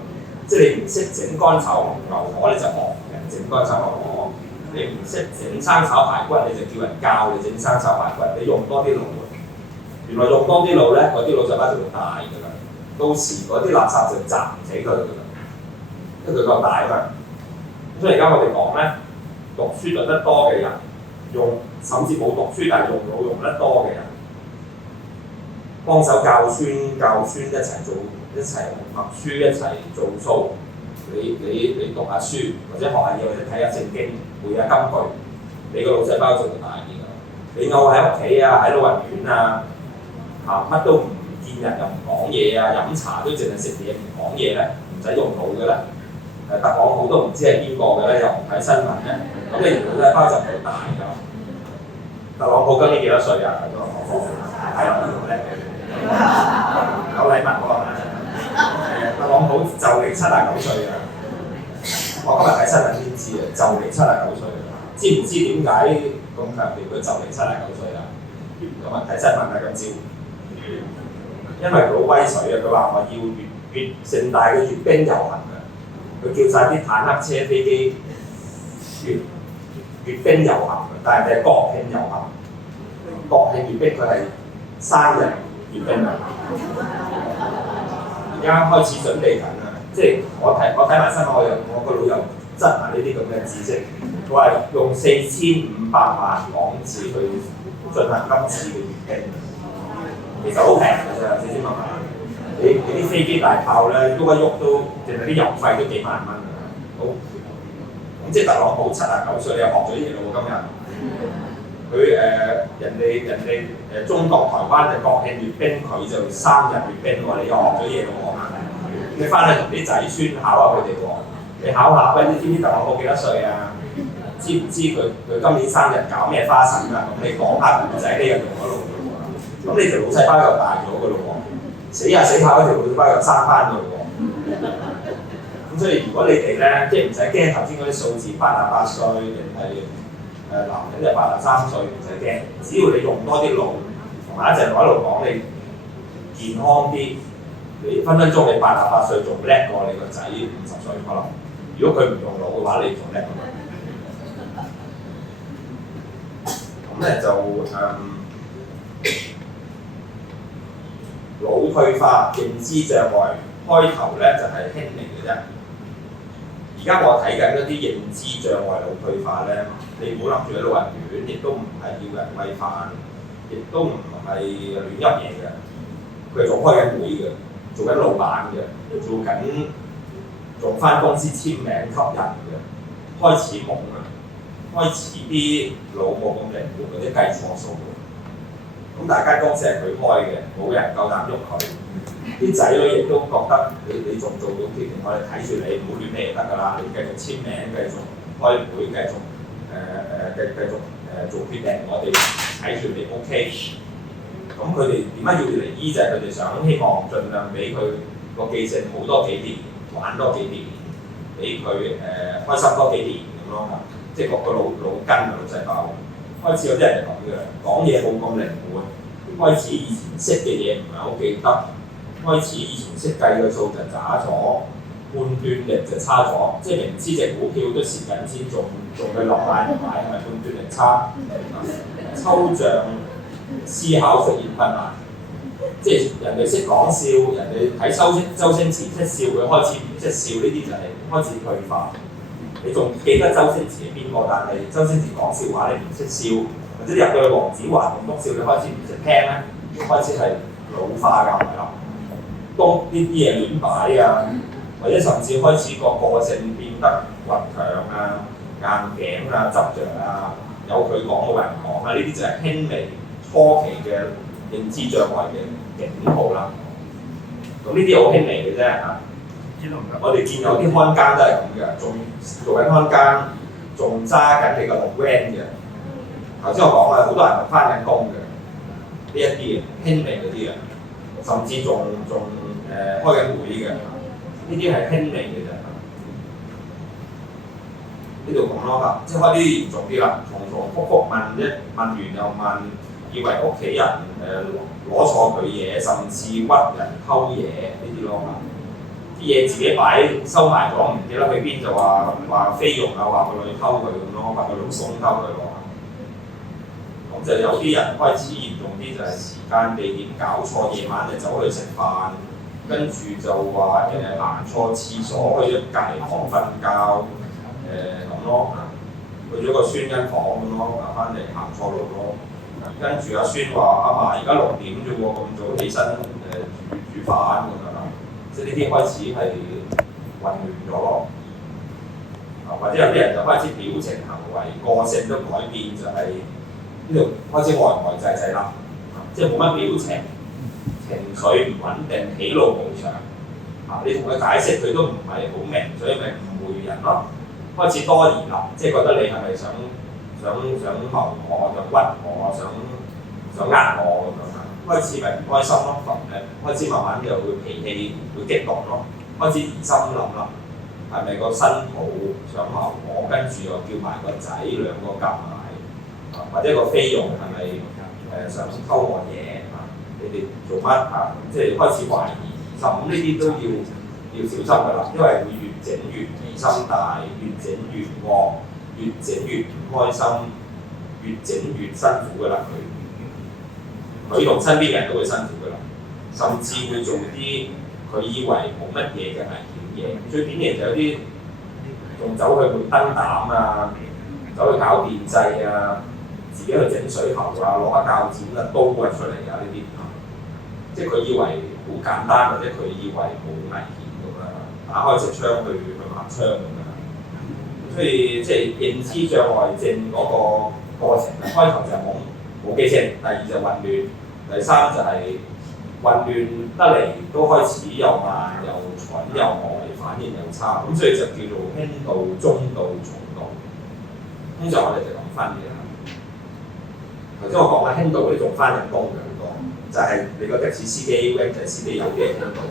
即係你唔識整乾炒牛河，你就學人整乾炒牛河；你唔識整生炒排骨，你就叫人教你整生炒排骨。你用多啲腦，原來用多啲腦咧，嗰啲腦細胞就會大㗎啦。到時嗰啲垃圾就砸唔死佢㗎啦，因為佢夠大啊嘛。所以而家我哋講咧，讀書讀得多嘅人，甚至冇讀書但係用腦用得多嘅人，幫手教孫一齊做。一齊默書，一齊做數。你讀下書，或者學下嘢，或者睇下聖經，背下金句，你個腦細胞就會大啲㗎。你漚喺屋企啊，喺老人院啊，乜都唔見人又唔講嘢啊，飲茶都淨係食嘢唔講嘢咧，唔使用腦嘅咧。特朗普都唔知係邊個嘅咧，又唔睇新聞咧，咁你腦細胞就唔會大㗎。特朗普今年幾多歲啊？係啊，有禮物喎。特朗普就嚟79歲啦！我今日睇新聞先知啊，就嚟79歲啦。知唔知點解咁強調佢就嚟79歲啊？咁啊睇新聞啊，今朝，因為佢好威水啊！佢話我要盛大嘅閱兵遊行啊！佢叫晒啲坦克車、飛機閱兵遊行，但係國慶遊行。國慶閱兵佢係生日閱兵啊！而家開始準備緊啦，即係我睇埋新聞，我個腦又執埋呢啲咁嘅知識。佢話用4500萬港紙去進行今次嘅閱兵，其實好平㗎啫，4000萬。你啲飛機大炮咧，喐一喐都，淨係啲油費都幾萬蚊㗎。好，咁即係特朗普79歲，你又學咗啲嘢咯喎今日。佢人哋中國台灣就國慶閱兵，佢就生日閱兵喎，你又學咗嘢咯喎。你翻去同啲仔孫考下佢哋喎，你考下喂，你知唔知特朗普幾多歲啊？知唔知佢今年生日搞咩花神啊？咁你講下故仔，你又用咗腦㗎喎。咁你條腦細胞又大咗㗎咯喎，死下嗰條腦細胞又生翻㗎咯喎。咁所以如果你哋咧，即係唔使驚頭先嗰啲數字88歲定係男人就83歲，唔使驚，只要你用多啲腦，同埋一陣我喺度講你健康啲，你分分鐘你88歲仲叻過你個仔50歲可能。如果佢唔用腦嘅話，你仲叻過佢。咁咧就腦退化、認知障礙，開頭咧就係輕微嘅啫。而家我睇緊嗰啲認知障礙腦退化咧，你唔好諗住喺老人院，亦都唔係要人餵飯，亦都唔係亂噏嘢嘅。佢係做開緊會嘅，做緊老闆嘅，做緊仲翻公司簽名吸人嘅，開始懵啦，開始啲腦冇咁靈活或者計錯數嘅。咁大家公司係佢開嘅，冇人夠膽喐佢。啲仔女亦都覺得你仲做到決定，我哋睇住你，唔好亂咩就得㗎啦。你繼續簽名，繼續開會，繼續做決定，我哋睇住你 OK。咁佢哋點解要嚟醫就係佢哋想希望盡量俾佢個記性好多幾年，玩多幾年，俾佢開心多幾年咁咯。即係個腦筋啊腦細胞開始有啲人係咁嘅，講嘢冇咁靈活，開始以前識嘅嘢唔係好記得。開始以前識計嘅數就渣咗，判斷力就差咗，即係明知隻股票都蝕緊錢，仲去落買唔買，係咪判斷力差？抽象思考出現困難，即係人哋識講笑，人哋睇周星馳識笑，佢開始唔識笑，呢啲就係開始退化。你仲記得周星馳係邊個？但係周星馳講笑話你唔識笑，或者入到去黃子華咁篤笑，你開始唔識聽咧，開始係老化㗎，係咪啊？當呢啲嘢亂擺啊，或者甚至開始個性變得倔強啊、硬頸啊、執着啊，有佢講冇人講啊，呢啲就係輕微初期嘅認知障礙嘅警號啦。咁呢啲好輕微嘅啫嚇。我哋見有啲看更都係咁嘅，仲做緊看更，仲揸緊你個綠 van 嘅。頭先我講啊，好多人係翻緊工嘅，呢一啲輕微嗰啲啊，甚至仲開緊會嘅，呢啲係輕微嘅啫。呢度講咯，即係開啲嚴重啲啦，重複問完又問，以為屋企人攞錯佢嘢，甚至屈人偷嘢呢啲咯。啲嘢自己擺收埋咗，唔記得去邊就話菲傭啊，話個女偷佢咁咯，話個老公偷佢咯。咁就有啲人開始嚴重啲，就係時間地點搞錯，夜晚就走去食飯。跟住就話行錯廁所，去咗隔離房瞓覺，咁咯，去咗個孫恩房咁咯，翻嚟行錯路咯。跟住阿孫話：阿嫲而家6點啫喎，咁早起身煮飯咁樣啦。即係呢啲開始係混亂咗咯。或者有啲人就開始表情行為、個性都改變，就係呢度開始呆滯啦，即係冇乜表情。情緒唔穩定，喜怒無常。你同佢解釋佢都唔係好明，所以咪誤會人咯。開始多疑啦，即係覺得你係咪想謀我，想屈我，想呃我咁樣。開始咪唔開心咯，開始慢慢就會脾氣會激動咯，開始疑心諗啦，係咪個新抱想謀我，跟住又叫埋個仔兩個夾埋，或者個菲傭係咪想偷我嘢？你哋做乜啊？即係開始懷疑疑心，咁呢啲都要小心㗎啦，因為會越整越疑心大，越整越惡，越整越唔開心，越整越辛苦㗎啦佢同身邊人都會辛苦㗎啦，甚至會做啲佢以為冇乜嘢嘅危險嘢。最典型就有啲仲走去換燈膽啊，走去搞電掣啊，自己去整水喉啊，攞把鉸剪啊刀啊出嚟啊呢啲。即係佢以為好簡單，或者佢以為冇危險咁樣，打開隻窗去抹窗咁樣。所以即係認知障礙症嗰個過程咧，開頭就係冇記性，第二就混亂，第三就係混亂得嚟都開始又慢又蠢又呆，反應又差，咁所以就叫做輕度、中度、重度。通常我哋就咁分嘅。頭先我講啦，輕度嗰啲仲翻緊工嘅。就係你個的士司機、的士司機有啲人喺度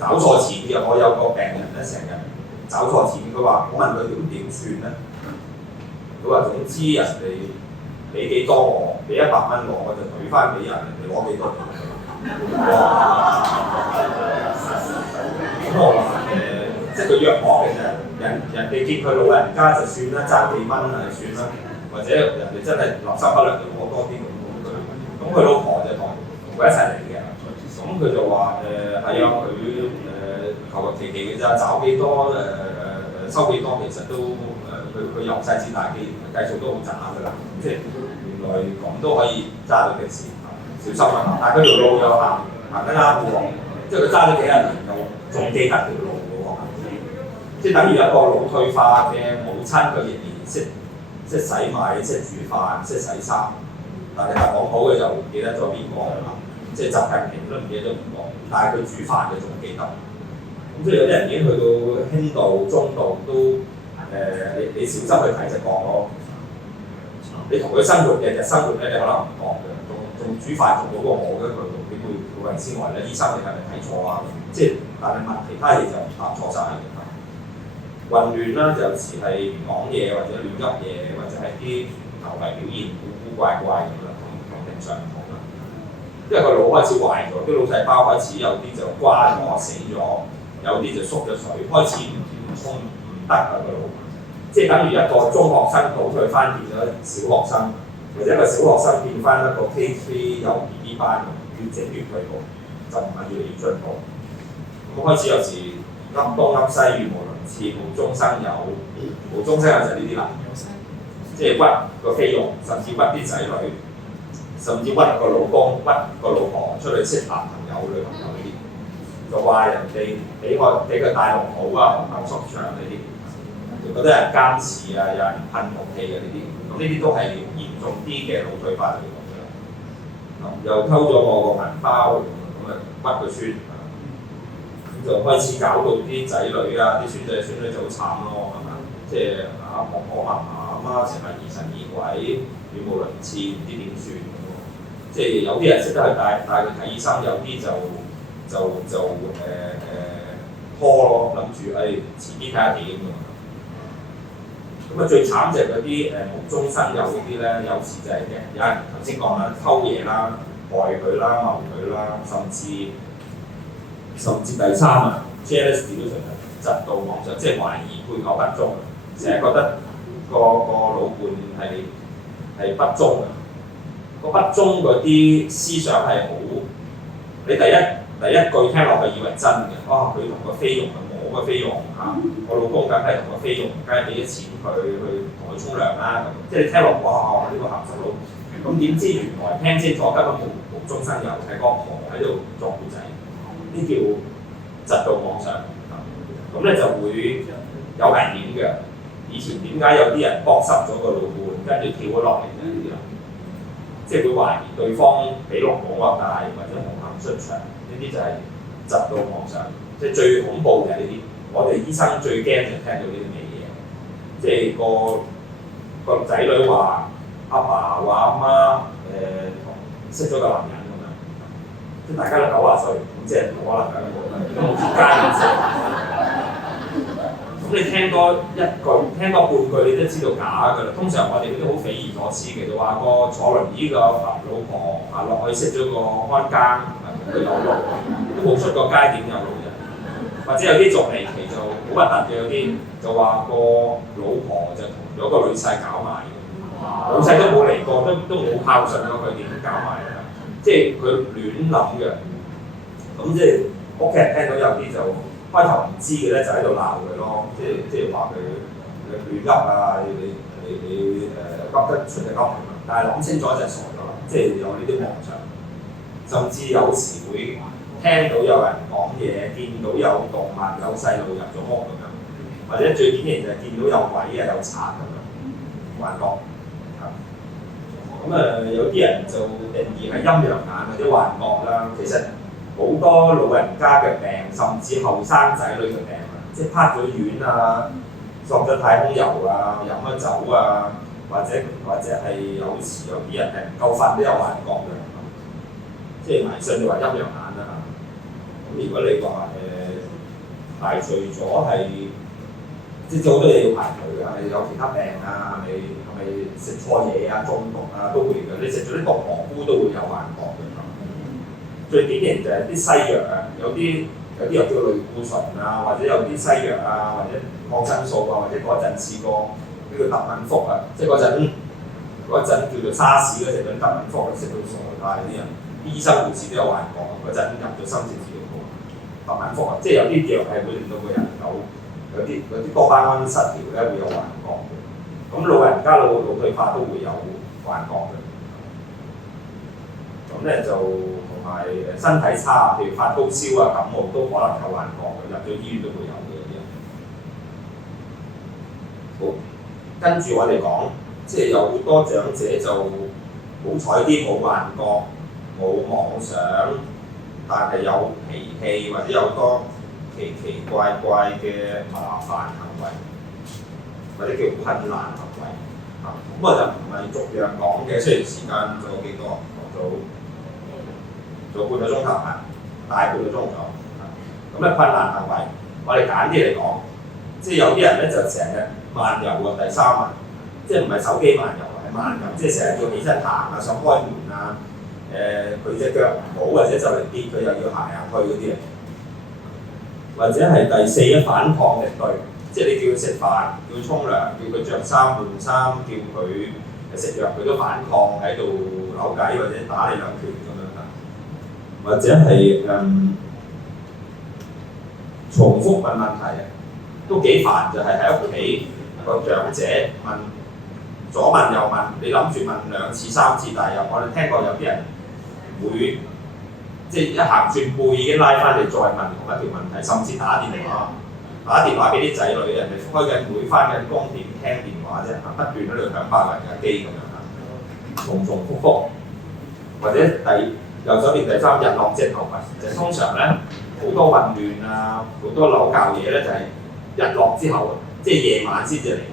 找錯錢嘅，我有個病人咧成日找錯錢，佢話我問佢點算咧？佢話總之人哋俾幾多我，俾100蚊我就退翻俾人哋攞幾多俾佢。咁我話即係佢約我嘅啫，人哋見佢老人家就算啦，爭幾蚊係算啦，或或者人哋真係立心不良就攞多啲咁佢老婆就同佢一齊嚟嘅，咁佢就話係啊，佢求求其其嘅咋，找幾多收幾多，其實都佢由細至大計數都好渣㗎啦，即係原來咁都可以揸到的士，小心啊！但係佢條路又行得啱嘅喎，即係佢揸咗幾十年又仲記得條路嘅喎，即係等於一個腦退化嘅母親，佢仍然識洗米、識煮飯、識洗衫，但係講好嘅就唔記得咗邊個啦，即係習近平都唔記得咗邊個，但係佢煮飯嘅仲記得。咁所以有啲人已經去到輕度、中度都你小心去睇就講咯。你同佢生活嘅生活咧，你可能唔講嘅，仲煮飯仲好過我嘅，佢點會老人之外咧？醫生你係咪睇錯啊？即係但係問其他嘢就答錯晒嘅。混亂啦，就有時係唔講嘢或者亂噏嘢，或者係啲行為表現古怪怪咁啦，同平常唔同啦。因為個腦開始壞咗，啲腦細胞開始有啲就瓜咗死咗，有啲就縮咗水，開始唔充唔得啊個腦。即係等於一個中學生倒退翻變咗小學生，或者一個小學生變翻一個 K3 幼 BB 班，越整越退步，就唔係越嚟越進步。咁開始有時噏東噏西語無倫次，無中生有，無中生有就係呢啲啦，即係屈個菲傭，甚至屈啲仔女，甚至屈個老公、屈個老婆出去識男朋友、女朋友呢啲，就話人哋比佢大陸好啊，紅杏出牆呢啲。覺得有人監視啊，有人噴霧氣啊呢啲，咁呢啲都係嚴重啲嘅腦退化嚟講嘅。又偷咗我個銀包，咁啊屈個孫，咁就開始搞到啲仔女啊、啲孫仔孫女就好慘咯，係嘛？即係婆婆嫲嫲阿媽成日疑神疑鬼，語無倫次，唔知點算咁咯。即係有啲人識得去帶佢睇醫生，有啲就拖咯，諗住遲啲睇下點㗎。咁啊最慘就係嗰啲無中生有嗰啲咧，有時就係有人頭先講啦，偷嘢啦、害佢啦、謀佢啦，甚至第三啊 ，jealous delusion 嫉妒妄想，即係懷疑配偶不忠，成日覺得個老伴係不忠嘅，個不忠嗰啲思想係好，你第一句聽落去以為真嘅，佢同個菲傭我個菲傭嚇，我老公梗係同個菲傭，梗係俾咗錢佢去同佢沖涼啦，咁即係你聽落哇呢個鹹濕佬，咁點知原來聽清楚根本無中生有，係個婆喺度作故仔，呢叫嫉妒妄想，咁咧就會有危險嘅。以前點解有啲人剝濕咗個老伴，跟住跳咗落嚟嘅呢啲啊？即係會懷疑對方比綠帽啊大，或者紅杏出牆，呢啲就係嫉妒妄想。即係最恐怖嘅係呢啲，我哋醫生最驚就聽到呢啲嘅嘢，即係個仔女話阿爸話阿媽識咗個男人咁樣，即係大家都90歲，咁即係冇可能㗎，都冇結婚咁你聽多一句，聽多半句，你都知道假㗎啦。通常我哋嗰啲好匪夷所思嘅，就話個坐輪椅個老婆落去識咗個看更，同佢有路，都冇出過街點有路啫。或者有啲仲離奇就好核突嘅，有啲就話個老婆就同咗個女婿搞埋，老細都冇嚟過，都冇孝順過佢點搞埋㗎，即係佢亂諗嘅。咁即係屋企人聽到有啲就開頭唔知嘅咧，就喺度鬧佢咯，即係話佢亂噏啊，你噏得出就噏，但係諗清楚就傻咗啦，即係有呢啲妄想，甚至有時會聽到有人講嘢，見到有動物、有細路入咗屋咁樣，或者最典型就係見到有鬼啊、有賊咁樣，幻覺。咁有啲人就定義係陰陽眼或者幻覺啦。其實好多老人家嘅病，甚至後生仔女嘅病啊，即係拍咗丸啊、索咗太空油啊、飲咗酒啊，或者係有時有啲人係唔夠瞓都有幻覺嘅，即係迷信就話陰陽眼啦。咁如果你話排除咗係，即係好多嘢要排除嘅，係咪有其他病啊？係咪食錯嘢啊、中毒啊都會嘅？你食咗啲毒蘑菇都會有幻覺嘅。最典型就係啲西藥啊，有啲又叫類固醇啊，或者有啲西藥啊，或者抗生素啊，或者嗰陣試過呢個特敏福啊，即係嗰陣嗰陣叫做沙士嗰陣，嗰啲特敏福食到傻曬啲人，啲醫生護士都有幻覺，嗰陣入咗深切治療部。特敏福啊，即係有啲藥係會令到個人有啲多巴胺失調咧，會有幻覺嘅。咁老人家腦退化都會有幻覺嘅。咁咧就同埋身體差，譬如發高燒啊、感冒都可能有幻覺嘅，入咗醫院都會有嘅啲人。好，跟住我哋講，即係有好多長者就好彩啲冇幻覺、冇妄想，但係有脾氣或者有多奇奇怪怪嘅麻煩行為，或者叫困難行為。咁我就唔係逐樣講嘅，雖然時間仲有幾多，做半個鐘頭啊，大半個鐘頭。咁咧困難行為，我哋簡啲嚟講，即係有啲人咧就成日漫遊喎，第三文，即係唔係手機漫遊，係漫遊，即係成日要起身行啊，想開門啊，佢隻腳唔好或者就嚟跌，佢又要行去嗰啲啊，或者係第四一反抗敵對，即係你叫佢食飯、叫佢沖涼、叫佢着衫換衫、叫佢食藥，佢都反抗喺度扭計或者打你兩拳咁樣啊，或者係重複問問題啊，都幾煩，就係喺屋企個長者問左問右問，你諗住問2次3次，但係我哋聽過有啲人會即係一行轉背已經拉翻嚟再問同一條問題，甚至打電話俾啲仔女，人哋開緊會翻緊工點聽電話啫，不斷喺度響爆人嘅機咁樣啊，重複，或者右手邊第三日落隻頭髮，就通常咧好多混亂啊，好多扭教嘢咧就係日落之後，即係夜晚先至嚟嘅。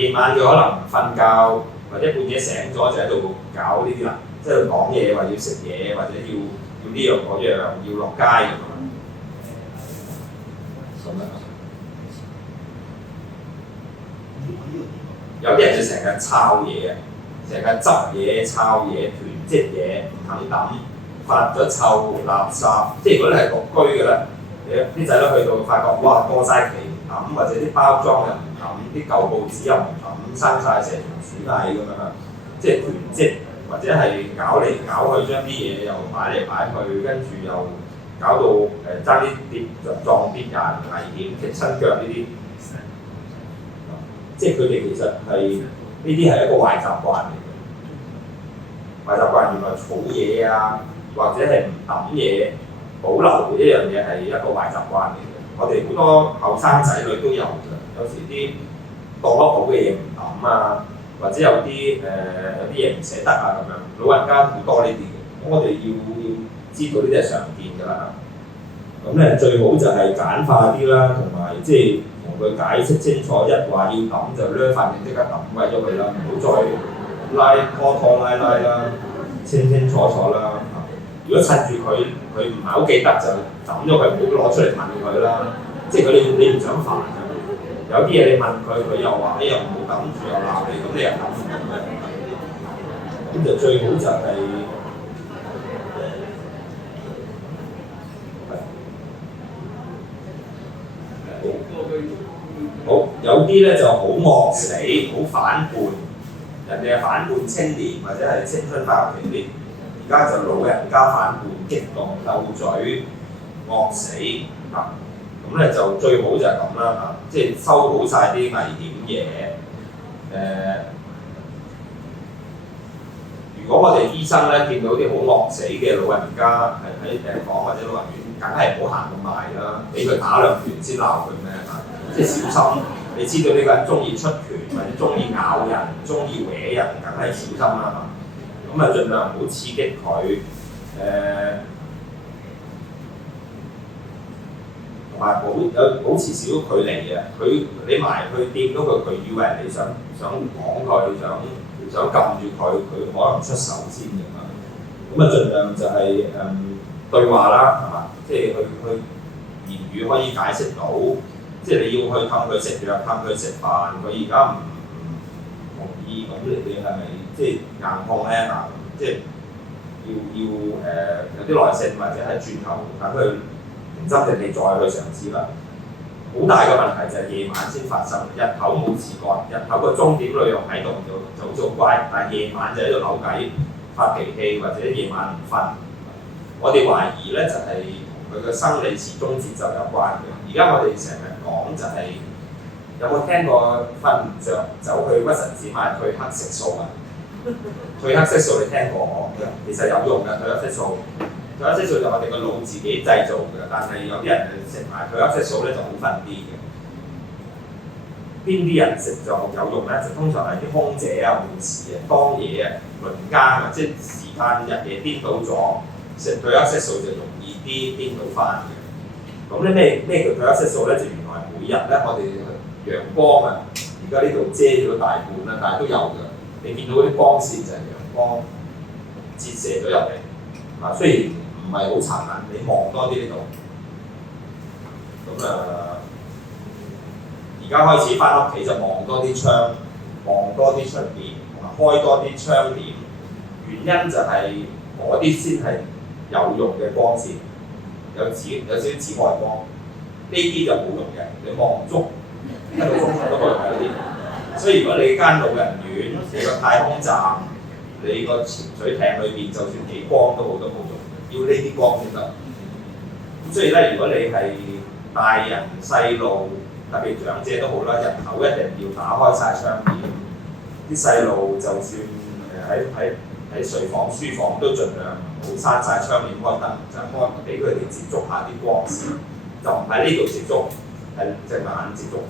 夜晚佢可能瞓覺或者半夜醒咗就喺度搞呢啲啦，即係講嘢話要食嘢或者要呢樣嗰樣，要落街咁樣。有啲人就成日抄嘢啊，成日執嘢、抄嘢、囤積嘢，唔肯抌，發咗臭垃圾。即係如果你係獨居嘅咧，啲仔女去到發覺哇過晒期唔抌，或者啲包裝又唔抌，啲舊報紙又唔抌，生晒成條鼠蟻咁樣啊！即係囤積或者係搞嚟搞去，將啲嘢又擺嚟擺去，跟住又搞到爭啲跌就撞啲人危險，踢親腳呢啲。即係佢哋其實係呢啲係一個壞習慣嚟嘅。壞習慣原來儲嘢啊，或者係唔抌嘢，保留一樣嘢係一個壞習慣嚟嘅。我哋好多後生仔女都有㗎，有時啲當得好嘅嘢唔抌啊，或者有啲嘢唔捨得啊咁樣。老人家好多呢啲嘅，咁我哋要知道呢啲係常見㗎啦。咁咧最好就係簡化啲啦，同埋即係同佢解釋清楚，一話要抌就咧反應即刻抌鬼咗佢啦，唔好再拖拉啦，清楚啦。如果趁住佢唔係好記得就抌咗佢，唔好攞出嚟問佢啦。即係你唔想煩啊，有啲嘢你問佢又話哎呀唔好抌住又鬧你，咁你又抌唔到嘅。咁就最好就係、好有啲咧就好惡死，好反叛，人哋係反叛青年或者係青春發育期啲，而家就老人家反叛，激動鬥嘴，惡死啊！咁咧就最好就係咁啦嚇，即係收好晒啲危險嘢。如果我哋醫生咧見到啲好惡死嘅老人家係喺病房或者老人院，梗係唔好行咁埋啦，俾佢打2拳先鬧佢咩嚇？即係小心，你知道呢個人中意出拳或者中意咬人、中意搲人，梗係小心啦嚇。咁啊，盡量唔好刺激佢，同埋保持少距離啊！你埋去掂到佢以為你想講佢，想撳住佢可能出手先㗎嘛。咁啊，盡量就係對話啦，係嘛？即係去言語可以解釋到。即係你要去氹佢食藥、氹佢食飯，佢而家唔同意，咁你係咪即係硬碰咧嚇？即係要有啲耐性，或者係轉頭等佢平心靜氣再去嘗試啦。好大嘅問題就係夜晚先發生，日頭冇事幹，日頭個鐘點女用喺度就好似好乖，但係夜晚就喺度扭計、發脾氣或者夜晚唔瞓。我哋懷疑咧就係同佢嘅生理時鐘節奏有關嘅。而家我哋成日講就係、有冇聽過瞓唔着走去屈臣氏買褪黑色素啊？褪黑色素你聽過我？其實有用嘅褪黑色素。褪黑色素就我哋個腦自己製造嘅，但係有啲人食埋褪黑色素咧就好瞓啲嘅。邊啲人食就有用咧？就通常係啲空姐啊、護士啊、當夜啊、輪更啊，即係時間日夜顛倒咗，食褪黑色素就容易啲顛倒翻嘅。咁咧咩叫褪黑色素咧？就原來每日咧我哋陽光啊，而家呢度遮咗大半啦，但係都有嘅。你見到嗰啲光線就係陽光折射咗入嚟。啊，雖然唔係好殘眼，你望多啲呢度。咁而家開始翻屋企就望多啲窗，望多啲出邊，同埋開多啲窗簾。原因就係嗰啲先係有用嘅光線，有少少紫外光。呢啲就冇用嘅，你望足一個鐘頭都冇用嗰啲。所以如果你間老人院、你個太空站、你個潛水艇裏邊，就算幾光都好都冇用，要呢啲光先得。咁所以咧，如果你係大人細路，特別長者都好啦，日頭一定要打開晒窗簾。啲細路就算喺睡房、書房都盡量唔好閂晒窗簾開燈，就開俾佢哋接觸下啲光線，就唔喺呢度接觸，係隻眼接觸。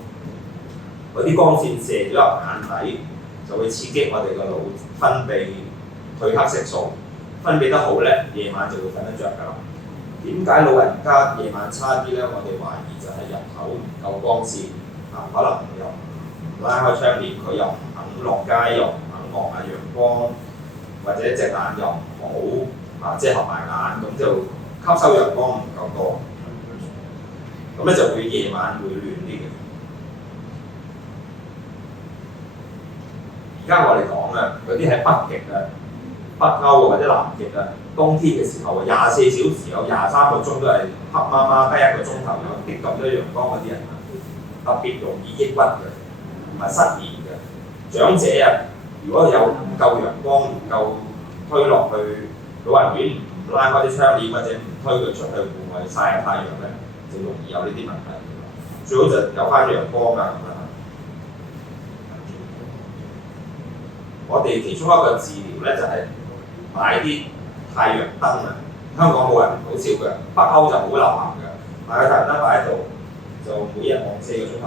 嗰啲光線射咗入眼底，就會刺激我哋個腦分泌褪黑色素，分泌得好咧，夜晚就會瞓得着㗎啦。點解老人家夜晚差啲咧？我哋懷疑就係日頭唔夠光線，可能又唔拉開窗簾，佢又唔肯落街，又唔肯望下陽光，或者隻眼又唔好，即係合埋眼，咁就吸收陽光唔夠多，咁咧就會夜晚會亂啲嘅。而家我哋講啊，嗰啲喺北極啊、北歐或者南極啊，冬天嘅時候啊，24小時有23個鐘都係黑麻麻，得1個鐘頭有啲咁多陽光嗰啲人啊，特別容易抑鬱嘅，同埋失眠嘅。長者啊，如果有唔夠陽光，唔夠推落去老人院，唔拉開啲窗簾或者唔推佢出去戶外曬下太陽咧，就容易有呢啲問題。最好就有翻陽光啊咁樣。我哋其中一個治療咧就係買啲太陽燈啊，香港冇人好少嘅，北歐就好流行嘅，買個太陽燈擺喺度，就每日望4個鐘頭，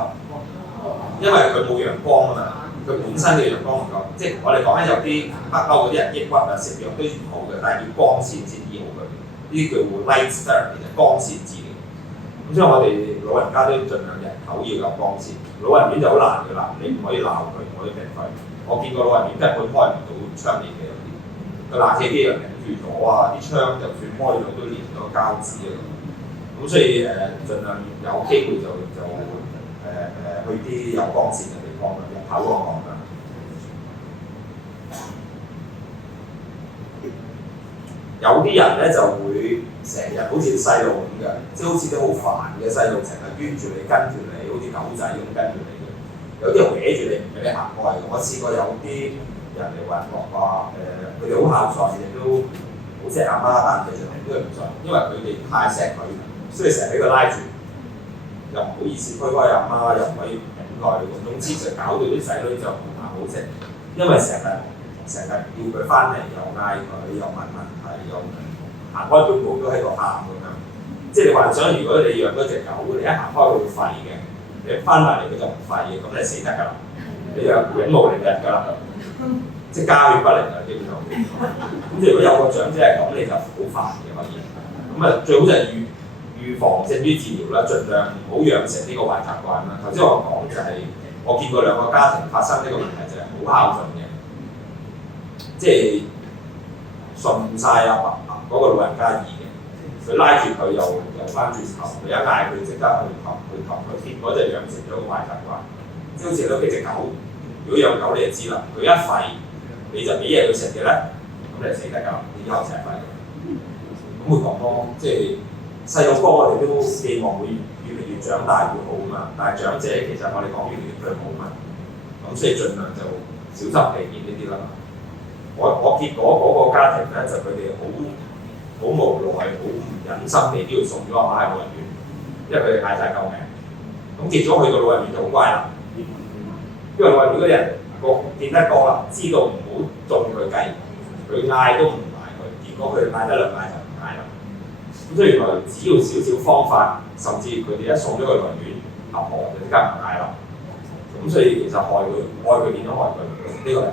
因為佢冇陽光啊嘛，佢本身嘅陽光唔夠，即係我哋講緊有啲北歐嗰啲人抑鬱啊，食藥都唔好嘅，但係要光線先醫好佢，呢啲叫 light therapy 就光線治療。咁所以我哋老人家都盡量日頭要有光線，老人院就好難嘅啦，你唔可以鬧佢，唔可以逼佢。我見過老人院根本開唔到窗簾嘅，有啲個冷氣機又頂住咗啊！啲窗就算開咗都連咗膠紙啊咁，所以盡量有機會就去啲有光線嘅地方啦，日頭我講啦。有啲人咧就會成日好似細路咁嘅，即係好似啲好煩嘅細路，成日圈住你跟住你，好似狗仔咁跟住你。有啲人搲住你唔俾你行開，我試過有啲人嚟揾我話佢哋好孝順，亦都好錫阿媽，但其實係都係唔信，因為佢哋太錫佢，所以成日俾佢拉住，又唔好意思推開阿媽，又唔可以頂佢，總之就搞到啲仔女就唔係好食，因為成日叫佢翻嚟，又嗌佢，又問問題，又行開半步都喺度喊咁樣。即係你幻想，如果你養嗰隻狗，你一行開佢會吠嘅。你翻埋嚟佢就唔吠嘅，咁你死得㗎啦！你就永無寧日㗎啦，即係家血不寧啊！基本上，咁如果有個長者係咁，你就好煩嘅可以。咁最好就係預防勝於治療啦，盡量唔好養成呢個壞習慣啦。頭先我講就係、我見過2個家庭發生呢個問題，就係好孝順嘅，即係順晒阿爸嗰個老人家意嘅。佢拉住佢又翻轉頭，佢一嗌佢即刻去氹佢，結果就養成咗個壞習慣。即係好似你屋企隻狗，如果養狗你就知啦，佢一吠你就俾嘢佢食嘅咧，咁你就死得㗎啦，你以後成日吠嘅。咁會講咯，即係細路哥我哋都希望會越嚟越長大會好嘛，但係長者其實我哋講越嚟越對好嘛，咁所以盡量就小心避免呢啲啦。我結果嗰個家庭咧就佢哋好無奈，好唔忍心地都要送咗阿媽去老人院，因為佢哋嗌晒救命。咁結咗去到老人院就好乖啦，因為老人院嗰啲人見得過啦，知道唔好中佢計，佢嗌都唔嗌佢，結果佢哋嗌得兩嗌就唔嗌啦。咁所以原來只要少少方法，甚至佢哋一送咗去老人院，阿婆就即刻唔嗌啦。咁所以其實害佢變咗害佢，呢個係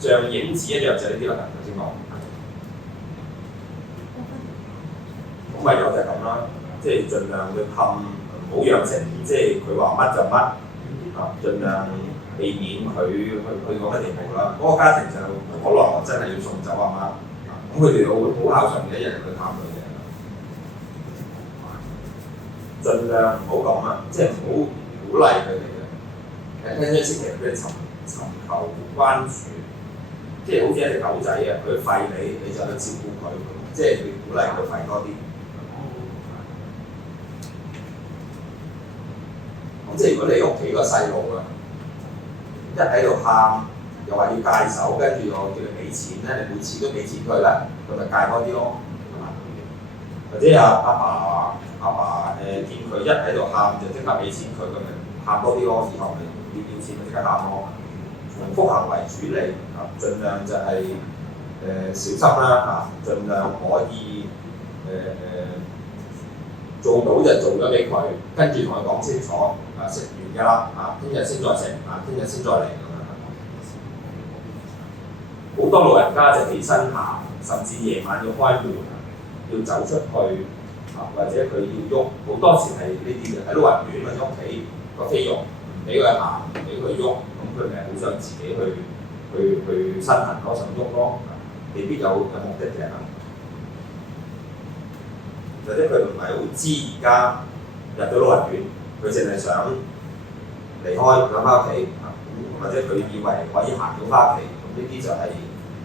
像影子一樣就係呢啲啦，頭先講。咁唯有就係咁啦，即係盡量去氹，唔好養成即係佢話乜就乜，啊，盡量避免佢去嗰乜地步啦。嗰、那個家庭就可能我真係要送走阿媽，咁佢哋好孝順嘅，一日去探佢嘅，盡量唔好講啦，即係唔好鼓勵佢哋嘅，聽一次其實佢哋尋求關注。即係好似一隻狗仔啊，佢吠你就去照顧佢，即係你鼓勵佢吠多啲。咁即係如果你屋企個細路啊，一喺度喊，又話要戒手，跟住我叫你俾錢咧，你每次都俾錢佢咧，佢咪戒多啲咯，係嘛？或者阿爸見佢一喺度喊就即刻俾錢佢，咁咪喊多啲咯，以後咪要錢咪即刻喊咯。重複行為處理啊，盡量就係、小心啦嚇，盡量可以做到就做咗俾佢，跟住同佢講清楚啊，食完㗎啦啊，聽日先再食啊，聽日先再嚟咁樣。好多老人家就起身行，甚至夜晚要開門，要走出去啊，或者佢要喐，好多時係呢啲嘅，喺老人院或者屋企個菲傭唔俾佢行，唔俾佢喐。佢咪好想自己去身痕咯，想喐咯，未必有目的嘅。或者佢唔係好知而家入咗老人院，佢淨係想離開想翻屋企，或者佢以為可以行到翻屋企，咁呢啲就係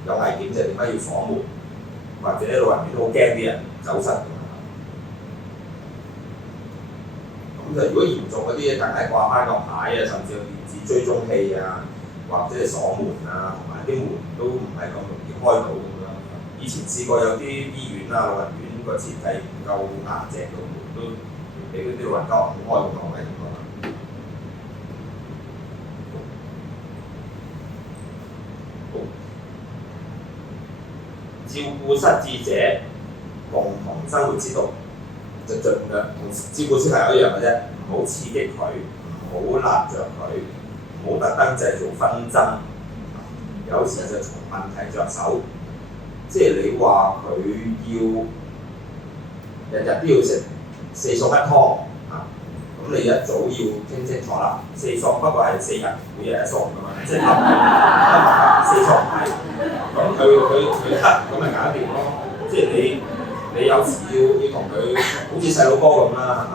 有危險，就點解要鎖門？或者老人院都好驚啲人走失。咁就如果嚴重嗰啲，梗係掛翻個牌啊，甚至有電子追蹤器啊，或者係鎖門啊，同埋啲門都唔係咁容易開到咁樣。以前試過有啲醫院啊、老人院個設計唔夠硬淨，個門都俾嗰啲老人家唔開咁樣嘅情況。照顧失智者共同生活之道，就盡量同照顧小朋友一樣嘅啫，唔好刺激佢，唔好揦着佢，唔好特登製造紛爭。有時就從問題着手，即係你話佢要日日都要食4餸1湯啊，咁你一早要傾清楚啦。4餸不過係4日，每日1餸咁樣，即係4餸係，咁佢得咁咪搞掂咯。即係你有時要同佢好似細佬哥咁啦，係嘛？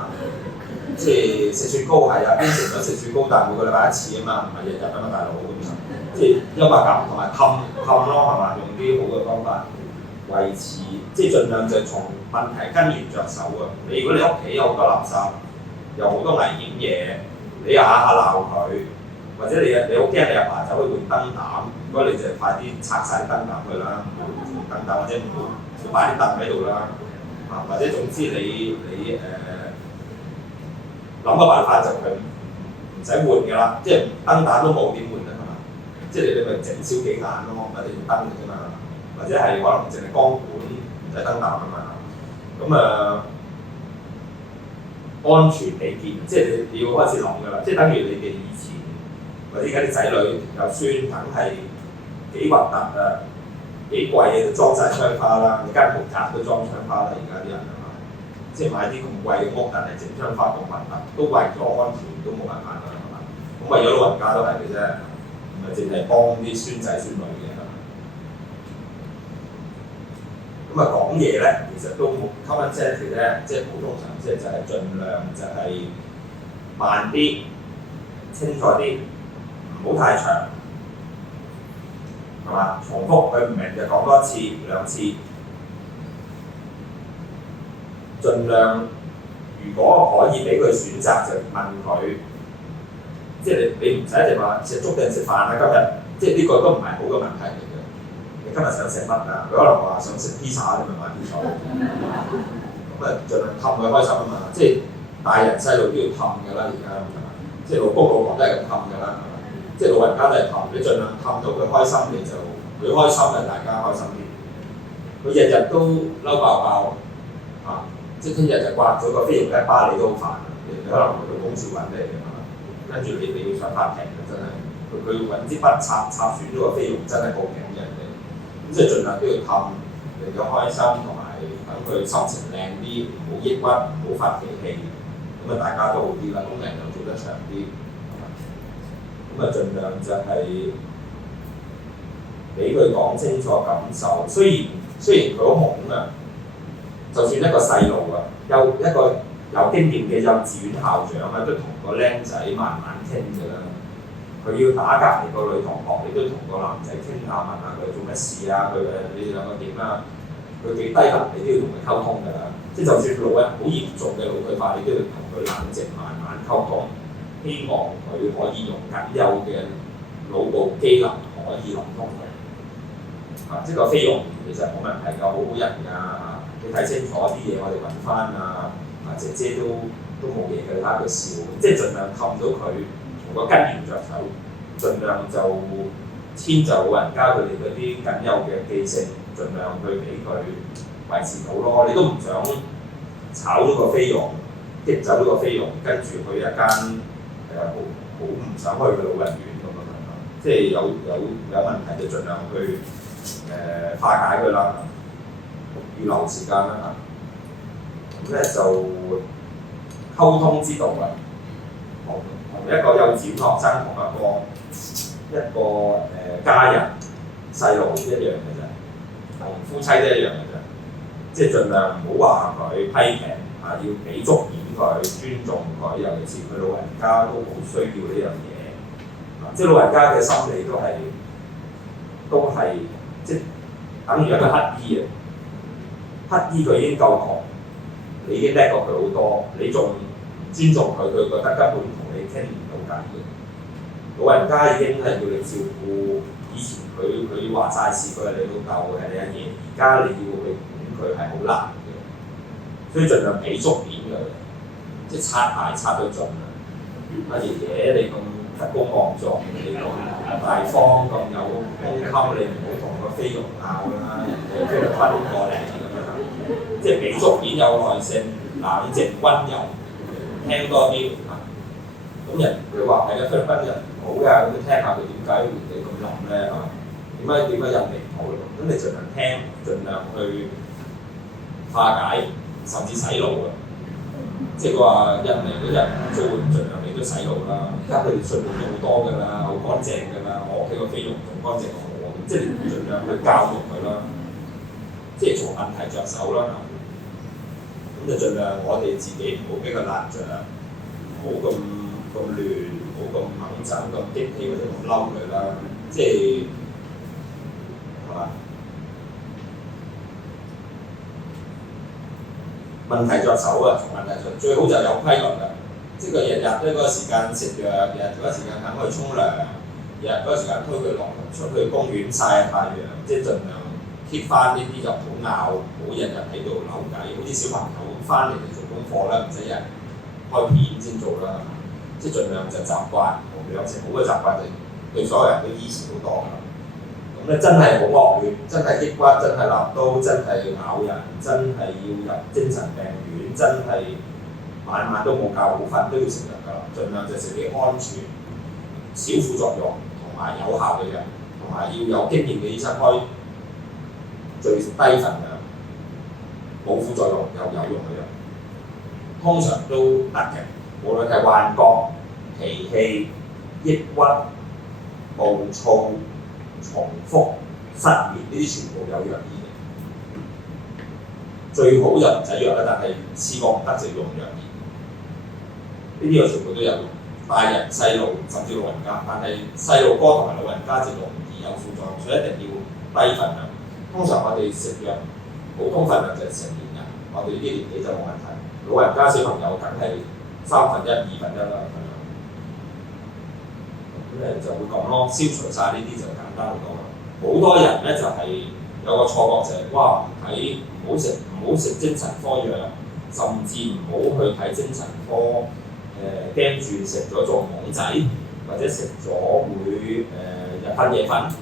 即係食雪糕係啊，邊食咗食雪糕，但係每個禮拜1次啊嘛，唔係日日啊嘛，大佬咁樣。即係幽默感同埋氹咯，係嘛？用啲好嘅方法維持，即係盡量就從問題根源着手啊！如果你屋企有好多垃圾，有好多危險嘢，你下下鬧佢，或者你好驚你阿爸走去換燈膽，如果你就快啲拆晒啲燈膽佢啦，唔好換燈膽或者唔好擺啲凳喺度啦，啊或者總之你諗個辦法就佢唔使換㗎啦，即係燈膽都冇點換啊？係嘛？即係你咪整少幾眼咯，或者用燈嘅啫嘛，或者係可能淨係光管唔使燈膽啊嘛，咁安全起見，即係你要開始諗㗎啦，即係等於你哋以前或者而家啲仔女有孫，梗係幾核突啊，幾貴嘅都裝晒窗花啦，你間豪宅都裝窗花啦，而家啲人係嘛？即係買啲咁貴嘅屋，但係整窗花咁核突，都為咗安全都冇辦法啦，係嘛？咁為咗老人家都係嘅啫，唔係淨係幫啲孫仔孫女嘅。咁講嘢咧，其實都冇 common sense 咧，即係普通常識就係盡量就係慢啲、清楚啲，唔好太長，係嘛？重複佢唔明就講多次、2次，盡量如果可以俾佢選擇，就問佢，即係你唔使一定話食粥定食飯啊？今日即係呢個都唔係好嘅問題嚟嘅。你今日想食乜啊？佢可能話想食 pizza，你咪買 pizza。咁啊，盡量氹佢開心啊嘛！即係大人細路都要氹㗎啦，而家係嘛？即係老公老婆都係咁氹㗎啦，係嘛？即係老人家都係氹，你盡量氹到佢開心，你就佢開心啊，大家開心啲。佢日日都嬲爆爆啊！即係聽日就刮咗個菲傭一巴，你都好煩。你可能佢公司揾你係嘛？跟住你要上法庭啊！真係佢揾支筆插損咗個菲傭，真係報警嘅人哋。咁即係盡量都要氹，令佢開心，同埋等佢心情靚啲，唔好抑鬱，唔好發脾氣。咁啊，大家都好啲啦，工人又做得長啲。咁啊，盡量就係俾佢講清楚感受。雖然佢好懵啊，就算一個細路啊，一個有經驗嘅幼稚園校長啊，都同個僆仔慢慢傾㗎啦。佢要打隔離個女同學，你都同個男仔傾下，問下佢做乜事啊？你哋兩個點啊？佢幾低能，你都要同佢溝通㗎啦。即係就算老人好嚴重嘅腦退化，你都要同佢冷靜慢慢溝通，希望佢可以用僅有嘅腦部機能可以諗通佢。即係個菲傭其實冇問題㗎，好好人㗎。你睇清楚啲嘢，我哋揾翻啊，姐姐都冇嘢嘅，打佢笑，即係盡量氹到佢，從個根源着手，盡量就遷就老人家佢哋嗰啲僅有嘅記性，盡量去俾佢維持到咯。你都唔想炒咗個菲傭，激走咗個菲傭，跟住去一間好唔想去嘅老人院咁樣，即係有問題就盡量去化解佢啦，預留時間啦。咁咧就溝通之道啊，同一個幼稚園學生同一個家人細路一樣嘅啫，同夫妻都一樣嘅啫。即係盡量唔好話佢批評要俾足面佢，尊重佢，尤其是佢老人家都好需要呢樣嘢。即係老人家嘅心理都係即係等於一個乞衣啊！乞衣佢已經夠窮，你已經叻過佢好多，你仲唔尊重佢，佢覺得根本同你傾唔到偈嘅。老人家已經係要你照顧，以前佢話晒事，佢係你老豆，係你阿爺，而家你要去管佢係好難嘅，所以盡量俾足面佢，即係擦鞋擦到盡啊！阿爺爺你咁德高望重，你咁大方，咁有胸襟，你唔好同個菲傭拗啦，人哋菲律賓過嚟咁樣，即係俾足面有耐性、冷靜、溫柔，聽多啲啊！咁佢話係啊，菲律賓人唔好㗎，咁你聽下佢點解你咁諗咧？點解印尼唔好咧？咁你盡量聽，盡量去化解，甚至洗腦㗎。即係佢話印尼嗰人租盡量你都洗腦啦，而家佢哋信用都好多㗎啦，好乾淨㗎啦，我屋企個菲傭仲乾淨過我，即係你盡量去教育佢啦，即係從問題着手啦。咁就盡量我哋自己唔好俾佢辣着，唔好咁亂，唔好咁猛震、咁激氣或者咁嬲佢啦，即係係嘛？問題着手啊，從問題着，最好就有規律啦。即係佢日日都嗰個時間食藥，日日嗰個時間等佢沖涼，日日嗰個時間推佢出去公園曬下太陽，即係盡量 keep 翻呢啲就唔好拗，唔好日日喺度扭計。好似小朋友翻嚟就做功課啦，唔使日開片先做啦。即係盡量就習慣，養成好嘅習慣，就對所有人都依持好多啦。咁咧真係好惡劣，真係抑鬱，真係立刀，真係咬人，真係要入精神病院，真係晚晚都冇覺好瞓，都要食藥㗎啦。盡量就食啲安全、少副作用同埋有效嘅藥，同埋要有經驗嘅醫生開最低份量，冇副作用又有用嘅藥，通常都得嘅。無論係幻覺、脾氣、抑鬱、暴躁、重複、失眠呢啲全部有藥醫嘅，最好就唔使藥啦，但係試過唔得就要用藥醫。呢啲藥全部都有用，大人、細路甚至老人家，但係細路哥同埋老人家就容易有副作用，所以一定要低份量。通常我哋食藥普通份量就係成年人，我哋呢啲年紀就冇問題。老人家小朋友梗係1/3、2/1啦咁樣。咁就會咁咯，消除晒呢啲就簡單好多啦。好多人咧就係、有個錯覺就係、哇唔好食精神科藥，甚至唔好去睇精神科。驚住食咗做懵仔，或者食咗會日瞓夜瞓啊，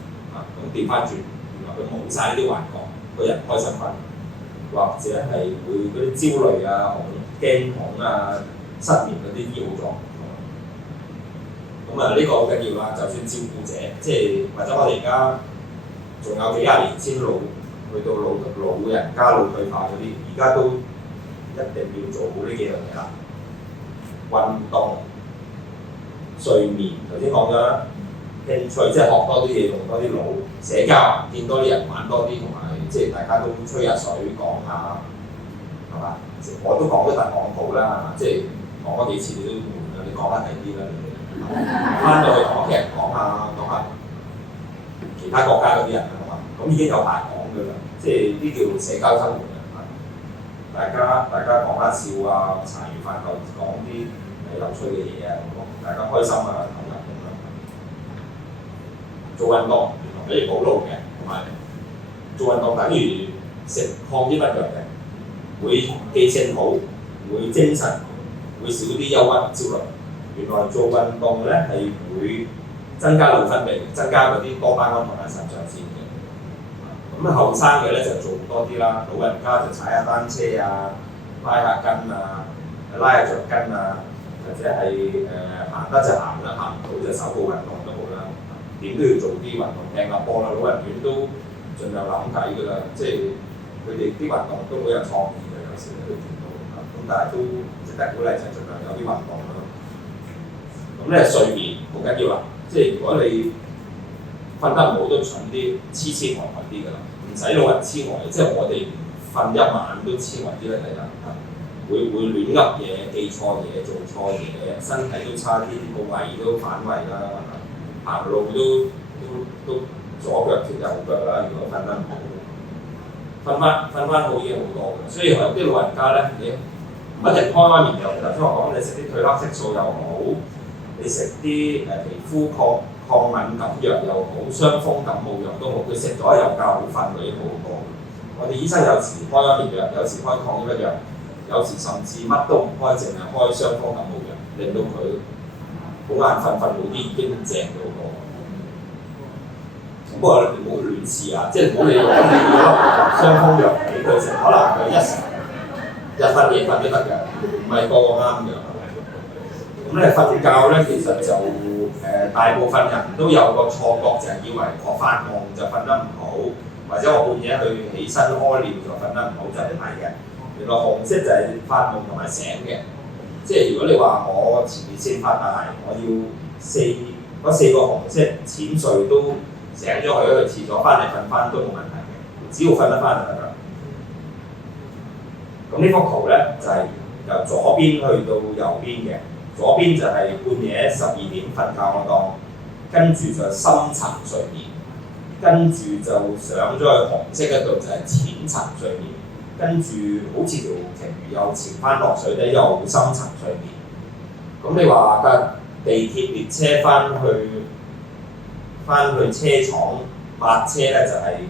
咁調翻轉，原來佢冇晒呢啲幻覺，個人開心翻，或者係會嗰啲焦慮啊、驚恐啊、失眠嗰啲醫好咗。咁啊呢個好緊要啦，就算照顧者，即係或者我哋而家仲有幾廿年先去到老人家腦退化嗰啲，而家都一定要做好呢幾樣嘢啦。運動、睡眠，頭先講咗啦，興趣即係學多啲嘢，用多啲腦，社交見多啲人玩多啲，同埋即係大家都吹下水講下，係嘛？我都講咗大廣告啦，即係講咗幾次你都悶啦，你講下第啲啦，翻到去同屋企人講下其他國家嗰啲人係嘛？咁已經有排講㗎啦，即係呢叫社交生活啊！大家講下笑啊，茶餘飯後講啲有趣嘅嘢啊，大家開心啊，投入咁樣。做運動原來可以補腦嘅，同埋做運動等於食抗抑鬱藥嘅，會記性好，會精神，會少啲憂鬱焦慮。原來做運動咧係會增加腦分泌，增加嗰啲多巴胺同埋腎上腺嘅。咁後生嘅咧就做多啲啦，老人家就踩下單車啊，拉下筋啊，拉下橡筋啊，或者係行得就行啦，行唔到就手部運動都好啦。點都要做啲運動，掟下波啦，老人院都盡量諗計㗎啦，即係佢哋啲運動都好有創意嘅，有時都見到。咁但係都值得鼓勵就盡量有啲運動咯。咁咧睡眠好緊要啦，即係如果你瞓得唔好都蠢啲，痴呆啲㗎啦，唔使老人痴呆，即係我哋瞓一晚都痴呆啲咧嚟啦，會亂噏嘢、記錯嘢、做錯嘢，身體都差啲，個胃都反胃啦，行路都左腳貼右腳啦，如果瞓得唔好，瞓翻好已經好多嘅，所以有啲老人家咧，你唔一定開開面又頭先我講，你食啲褪黑色素又好，你食啲皮膚抗敏感藥又好，傷風感冒藥都好，佢食咗又覺好瞓，佢已經好好多。我哋醫生有時開安眠藥，有時開抗抑鬱藥，有時甚至乜都唔開，淨係開傷風感冒藥，令到佢好眼瞓好啲，已經正到好多。不過你唔好亂試啊，即係唔好你攞傷風藥俾佢食，可能佢日瞓夜瞓都得嘅，唔係個個啱嘅。咁咧瞓覺咧，其實就大部分人都有個錯覺，就係以為我發夢就瞓得唔好，或者我半夜去起身屙尿就瞓得唔好，就唔係嘅。原來紅色就係發夢同埋醒嘅，即係如果你話我前列腺發大，我要嗰四個紅色淺睡都醒咗去廁所，翻嚟瞓翻都冇問題嘅，只要瞓得翻就得啦。咁呢幅圖咧就係由左邊去到右邊嘅。左邊就係半夜12點瞓覺我當，跟住就深層睡眠，跟住就上咗去紅色嗰度就係淺層睡眠，跟住好似條鯨魚又潛翻落水底又深層睡眠。咁你話架地鐵列車翻去車廠泊車咧就係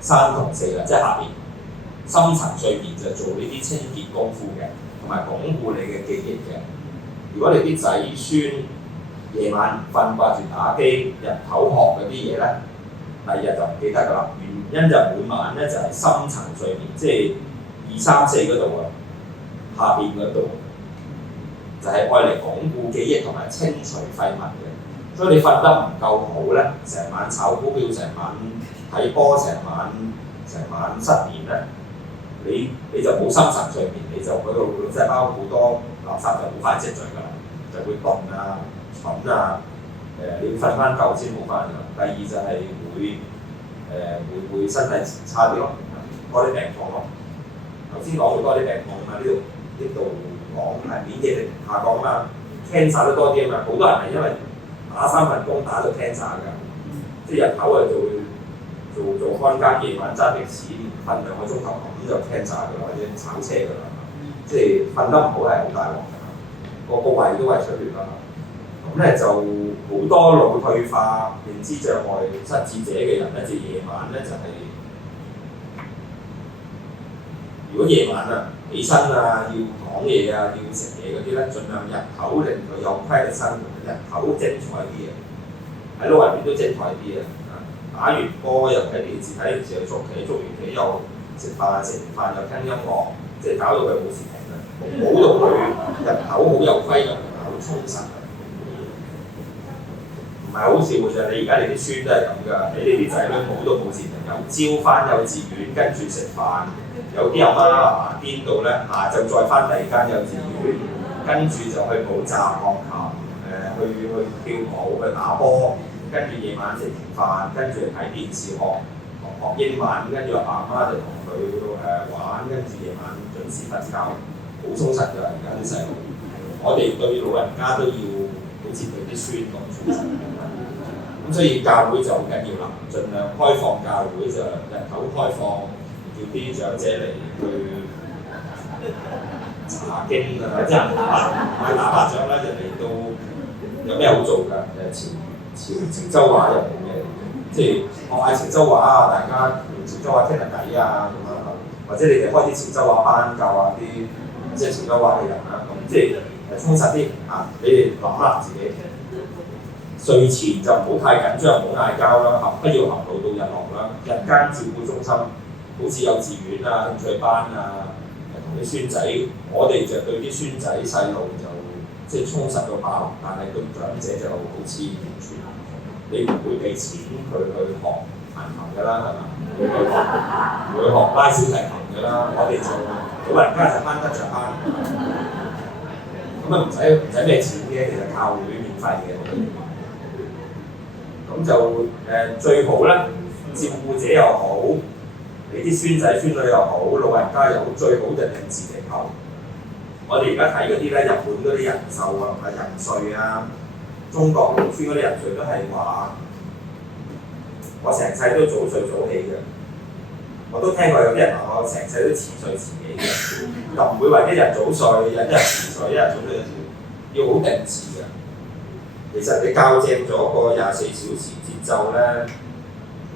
3同4啦，即係下邊深層睡眠就做呢啲清潔功夫嘅，同埋鞏固你嘅記憶嘅。如果你啲仔孫夜晚瞓掛住打機，日頭學嗰啲嘢咧，第二日就唔記得㗎啦。原因就每晚咧就係深層睡眠，即係2、3、4嗰度啊，下邊嗰度就係愛嚟鞏固記憶同埋清除廢物嘅。所以你瞓得唔夠好咧，成晚炒股票，成晚睇波，成晚失眠咧，你就冇深層睡眠，你就嗰度腦細胞好多垃圾就好快積聚㗎啦，就會鈍啊、蠢啊，你要瞓翻夠先好翻㗎。第二就係會身體差啲咯，多啲病痛咯。頭先講好多啲病痛啊，呢度講係免疫力下降啊嘛 ，cancer 都多啲啊嘛，好多人係因為打3份工打到 cancer 㗎，即係日頭啊做看更，夜晚揸的士瞓2個鐘頭咁就 cancer 㗎啦，或者炒車㗎啦。即係瞓得唔好係好大鑊㗎，個胃都係出血啦。咁咧就好多腦退化、認知障礙、失智者嘅人咧，就夜晚咧就係、如果夜晚啊起身啊要講嘢啊要食嘢嗰啲咧，盡量日頭令佢有規律生活，日頭精彩啲啊，喺腦入邊都精彩啲啊！打完波又睇電視，睇電視又捉棋，捉完棋又食飯，食完飯又聽音樂，即係搞到佢冇時停啊！好到佢日頭好有規律，好充實。唔係好笑嘅啫，你而家你啲孫都係咁㗎，你啲仔女好到冇時停，由朝翻幼稚園，跟住食飯，有啲阿媽阿爸癲到咧，下晝再翻第二間幼稚園，跟住就去補習學琴，去跳舞，去打波，跟住夜晚食飯，跟住睇電視學英文，跟住阿爸阿媽就同佢玩，跟住夜晚準時瞓覺，好充實㗎而家啲細路。我哋對老人家都要好似對啲孫咁充實。咁所以教會就好緊要啦，盡量開放教會就日頭開放，叫啲長者嚟去查經啊，即係唔係打麻雀啦，就嚟到有咩好做㗎？潮州話又冇咩，即係學下潮州話啊，大家用潮州話傾下偈啊咁樣，或者你哋開啲潮州話班教下啲即係潮州話嘅人啦，咁即係充實啲啊！你哋諗下自己。睡前就唔好太緊張，唔好嗌交啦，不要含怒到日落啦。日間照顧中心，好似幼稚園啊、興趣班啊，同啲孫仔，我哋就對啲孫仔細路就即係充實到爆，但係對長者就好似完全你唔會俾錢佢去學彈琴㗎啦，係嘛？唔會學拉小提琴㗎啦，我哋就老人家就慳得着慳，咁啊唔使咩錢嘅，其實教會免費嘅。咁就最好咧，照顧者又好，你啲孫仔孫女又好，老人家又好，最好就定時定候。我哋而家睇嗰啲咧，日本嗰啲人壽啊、人瑞啊，中國農村嗰啲人瑞都係話，我成世都早睡早起嘅。我都聽過有啲人話我成世都遲睡遲起嘅，就唔會話一日早睡，一日遲睡，一日早睡，要好定時嘅。其實你校正咗個24小時節奏咧，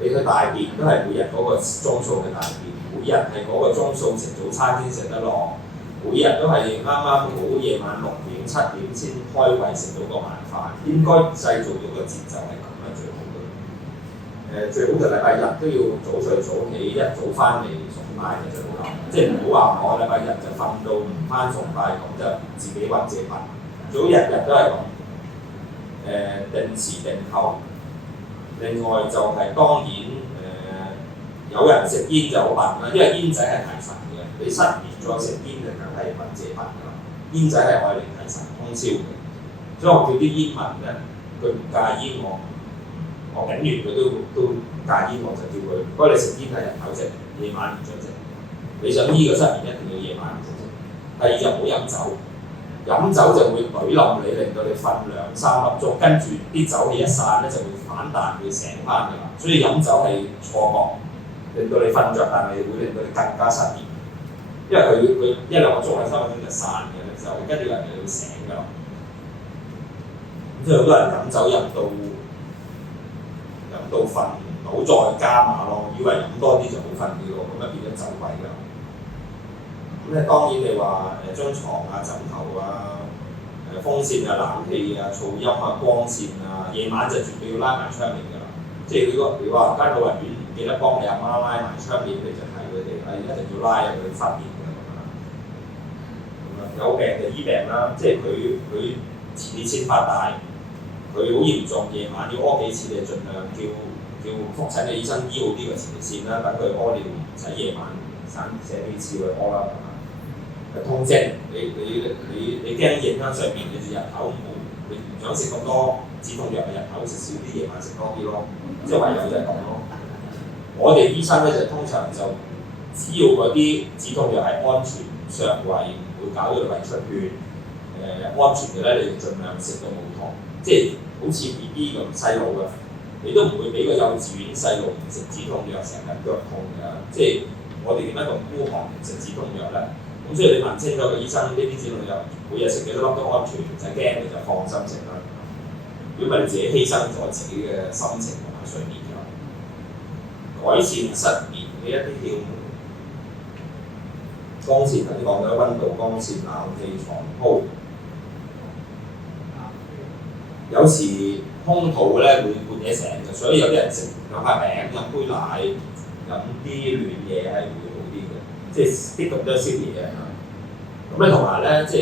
你去大便都係每日嗰個鐘數嘅大便，每日係嗰個鐘數食早餐先食得落，每日都係啱啱好夜晚6點7點先開胃食到個晚飯，應該製造到個節奏係咁樣最好嘅。最好就禮拜日都要早睡早起，一早翻嚟崇拜就最好啦。即係唔好話我禮拜日就瞓到唔翻崇拜咁就自己揾自己笨，最好日日都係咁。定時定候，另外就係當然有人食煙就好笨啦，因為煙仔係提神嘅，你失眠再食煙就梗係揾自己笨㗎啦。煙仔係愛嚟提神通宵嘅，所以我叫啲煙民咧，佢唔戒煙我警員佢都戒煙，我就叫佢，不過你食煙係日頭食，夜晚唔準食。你想醫個失眠一定要夜晚唔準食。第二就唔好飲酒。飲酒就會懟冧你，令到你瞓2-3粒鐘，跟住啲酒氣一散咧就會反彈，會醒翻㗎啦。所以飲酒係錯覺，令到你瞓着，但係會令到你更加失眠。因為佢1-2個鐘或3個鐘就散嘅咧，就跟住人哋會醒㗎啦。咁所以好多人飲酒飲到瞓唔到，再加碼咯，以為飲多啲就好瞓啲咯，咁啊變咗酒鬼㗎。咁咧當然你話張床啊、枕頭啊、風扇啊、冷氣啊、噪音啊、光線啊，夜晚就絕對要拉埋窗簾㗎啦。即係你話間老人院唔記得幫你阿媽拉埋窗簾，你就睇佢哋一定要拉入去發現㗎啦。咁啊有病就醫病啦，即係佢前列腺發大，佢好嚴重，夜晚要屙幾次，你盡量叫覆診嘅醫生醫好啲個前列腺啦，等佢屙尿唔使夜晚省寫幾次去屙啦。痛症，你驚影響睡眠，你日頭你唔想食咁多止痛藥，日頭食少啲，夜晚食多啲咯。即係唯有就係咁咯。我哋醫生咧就通常就只要嗰啲止痛藥係安全上胃，唔會搞到你胃出血，安全嘅咧，你就盡量食到冇痛。即係好似 BB 咁細路嘅，你都唔會俾個幼稚園細路唔食止痛藥，成日腳痛㗎。即係我哋點解咁孤寒唔食止痛藥咧？咁所以你問清楚個醫生呢啲資料就每日食幾多粒都安全，唔使驚，你就放心食啦。如果唔係你自己犧牲咗自己嘅心情同埋睡眠㗎。改善失眠嘅一啲竅門，光線頭先講咗溫度、光線、冷氣、床鋪。有時空肚咧會半夜醒嘅，所以有啲人食兩塊餅、飲杯奶、飲啲暖嘢係會好啲嘅，即係啲咁多宵夜嘅。咁咧同埋咧，即係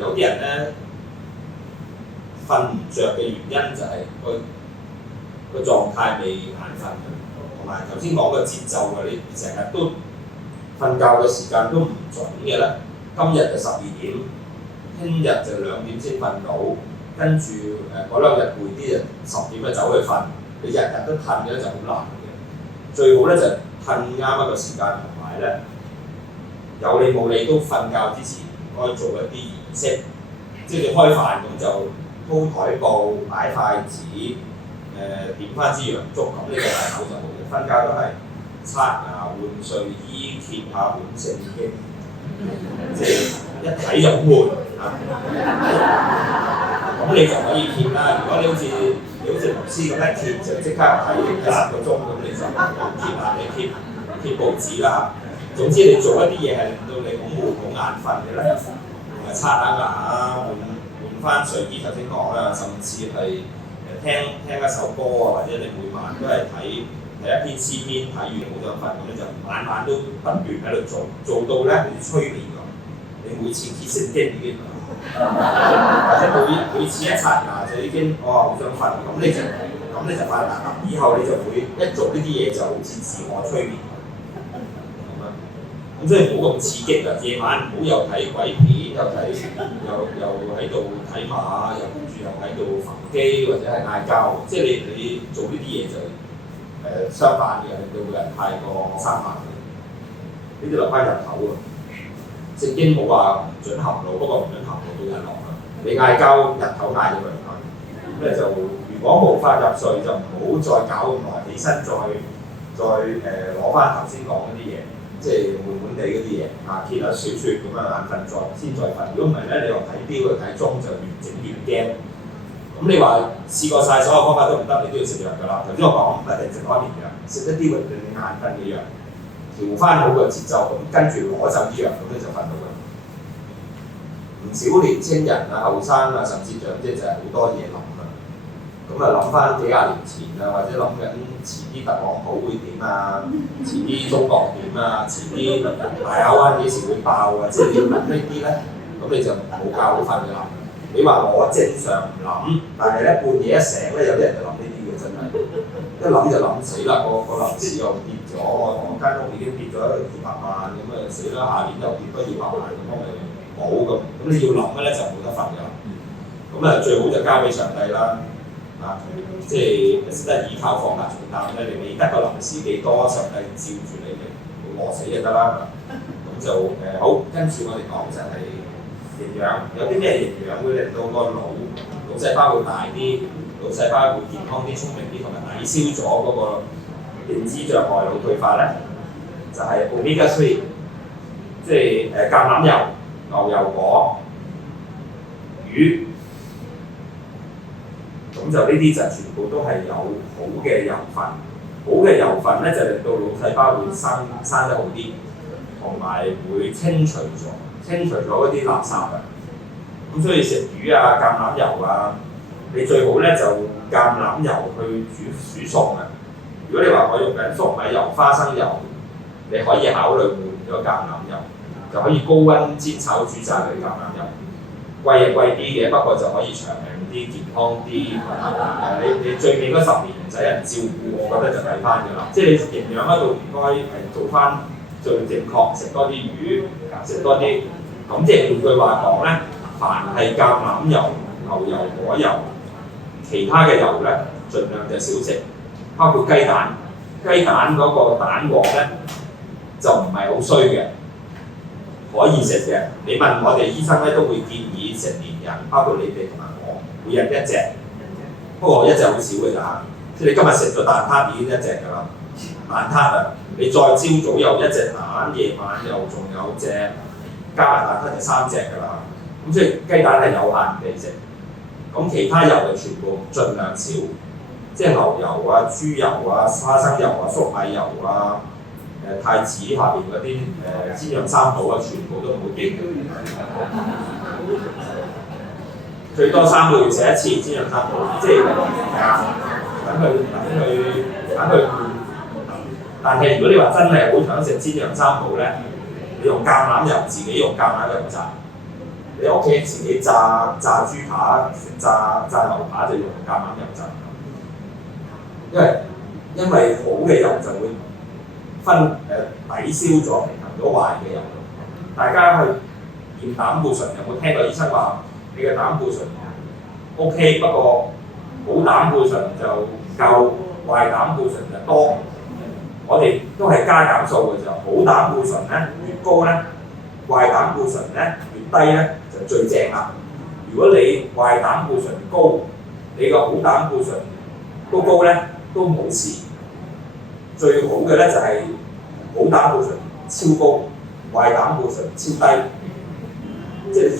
有啲人咧瞓唔着嘅原因就係個狀態未眼瞓嘅，同埋頭先講嘅節奏啊，你成日都瞓覺嘅時間都唔準嘅咧。今日就12點，聽日就2點先瞓到。跟住嗰兩日攰啲就10點就走去瞓，你日日都褪嘅就好難嘅。最好咧就褪啱一個時間，同埋咧有理冇理都瞓覺之前該做一啲儀式，即係你開飯咁就鋪台布、擺筷子、點翻支洋燭，咁呢個係好就好嘅。瞓覺都係刷牙、換睡衣、揭下本聖經，即係一睇就好悶啊！咁你就可以揭啦。如果你好似牧師咁一揭就即刻睇10個鐘，咁你就揭啦，你揭報紙啦。總之你做一啲嘢係令到你好悶好眼瞓嘅咧，刷下牙啊，換翻睡衣頭先講啦，甚至係聽一首歌啊，或者你每晚都係睇一篇詩篇，睇完好想瞓，咁你就晚晚都不斷喺度做到咧好似催眠咁。你每次揭聖經已經或者每次一刷牙就已經好想瞓，咁你就發達啦。以後你就會一做呢啲嘢就好似自我催眠咁樣。咁所以唔好咁刺激啊！夜晚唔好又睇鬼片，又喺度睇馬，又喺度焚機或者係嗌交，即係你做呢啲嘢就相反嘅，令到個人太過生猛。呢啲留翻日頭啊！聖經冇話唔準含怒，不過唔準含怒到日落啊！你嗌交日頭嗌咗佢唔啱，咁咧就如果無法入睡就唔好再搞咁耐，起身再攞翻頭先講嗰啲嘢，即係悶悶地嗰啲嘢揭下小説咁樣眼瞓先再瞓。如果唔係咧，你話睇錶去睇鐘就越整越驚。咁你話試過晒所有方法都唔得，你都要食藥㗎啦。頭先我講一定食安眠藥，食一啲令你眼瞓嘅藥。調翻好個節奏，咁跟住攞走啲藥，咁咧就瞓到㗎。唔少年青人啊、後生啊，甚至長者就係好多嘢諗啊。咁啊諗翻幾廿年前啊，或者諗緊遲啲特朗普會點啊，遲啲中國點啊，遲啲大亞灣幾時會爆啊，即係你要諗呢啲咧，咁你就冇覺好瞓㗎啦。你話我正常唔諗，但係咧半夜一醒咧，有啲人就諗呢啲嘅真係，一諗就諗死啦！個樓市又跌咗，我間屋已經跌咗200萬，咁啊死啦！下年又跌多200萬，咁我咪冇咁。咁你要諗嘅咧就冇得瞓㗎啦。咁啊最好就交俾上帝啦，即係識得依靠放下重擔咧，你得個臨時幾多，上帝照住你嘅，冇餓死就得啦。咁就好，跟住我哋講就係營養，有啲咩營養會令到個腦細胞會大啲？腦細胞會健康啲、聰明啲，同埋抵消咗嗰個認知障礙、腦退化咧，就係 Omega 3，即係橄欖油、牛油果、魚，咁就呢啲就全部都係有好嘅油分。好嘅油分咧就令到腦細胞會生得好啲，同埋會清除咗嗰啲垃圾嘅。咁所以食魚啊、橄欖油啊。你最好咧就橄欖油去煮餸啊！如果你話我用緊粟米油、花生油，你可以考慮換咗橄欖油，就可以高溫煎炒煮炸佢橄欖油。貴係貴啲嘅，不過就可以長命啲、健康啲。你最尾嗰10年唔使人照顧，我覺得就抵翻㗎啦。即係你營養嗰度唔該係做翻最正確，食多啲魚，食多啲。咁即係換句話講咧，凡係橄欖油、牛油果油。其他嘅油咧，盡量就少食，包括雞蛋。雞蛋嗰個蛋黃咧就唔係好衰嘅，可以食嘅。你問我哋醫生咧都會建議成年人，包括你哋同埋我，每日1隻。不過1隻好少嘅咋，即係你今日食咗蛋撻已經1隻㗎啦。蛋撻啊，你再朝早有1隻蛋，夜晚又仲有隻加埋蛋撻就3隻㗎啦。咁所以雞蛋係有限地食。咁其他油就全部盡量少，即係牛油啊、豬油啊、花生油啊、粟米油啊、太子下邊嗰啲煎釀三寶啊，全部都唔好掂。最多3個月食一次煎釀三寶，即係等佢。但係如果你話真係好想食煎釀三寶咧，你用橄欖油，自己用橄欖油炸。你屋企自己炸豬扒、炸牛扒就用橄欖油炸，因為好嘅油就會抵消咗、平衡咗壞嘅油。大家去驗膽固醇，有冇聽過醫生話你嘅膽固醇 OK， 不過好膽固醇就唔夠，壞膽固醇就多。我哋都係加減數嘅時候，好膽固醇咧越高咧，壞膽固醇咧越低咧就最正啦。如果你壞膽固醇高，你個好膽固醇都高咧都冇事。最好嘅咧就係好膽固醇超高，壞膽固醇超低，即係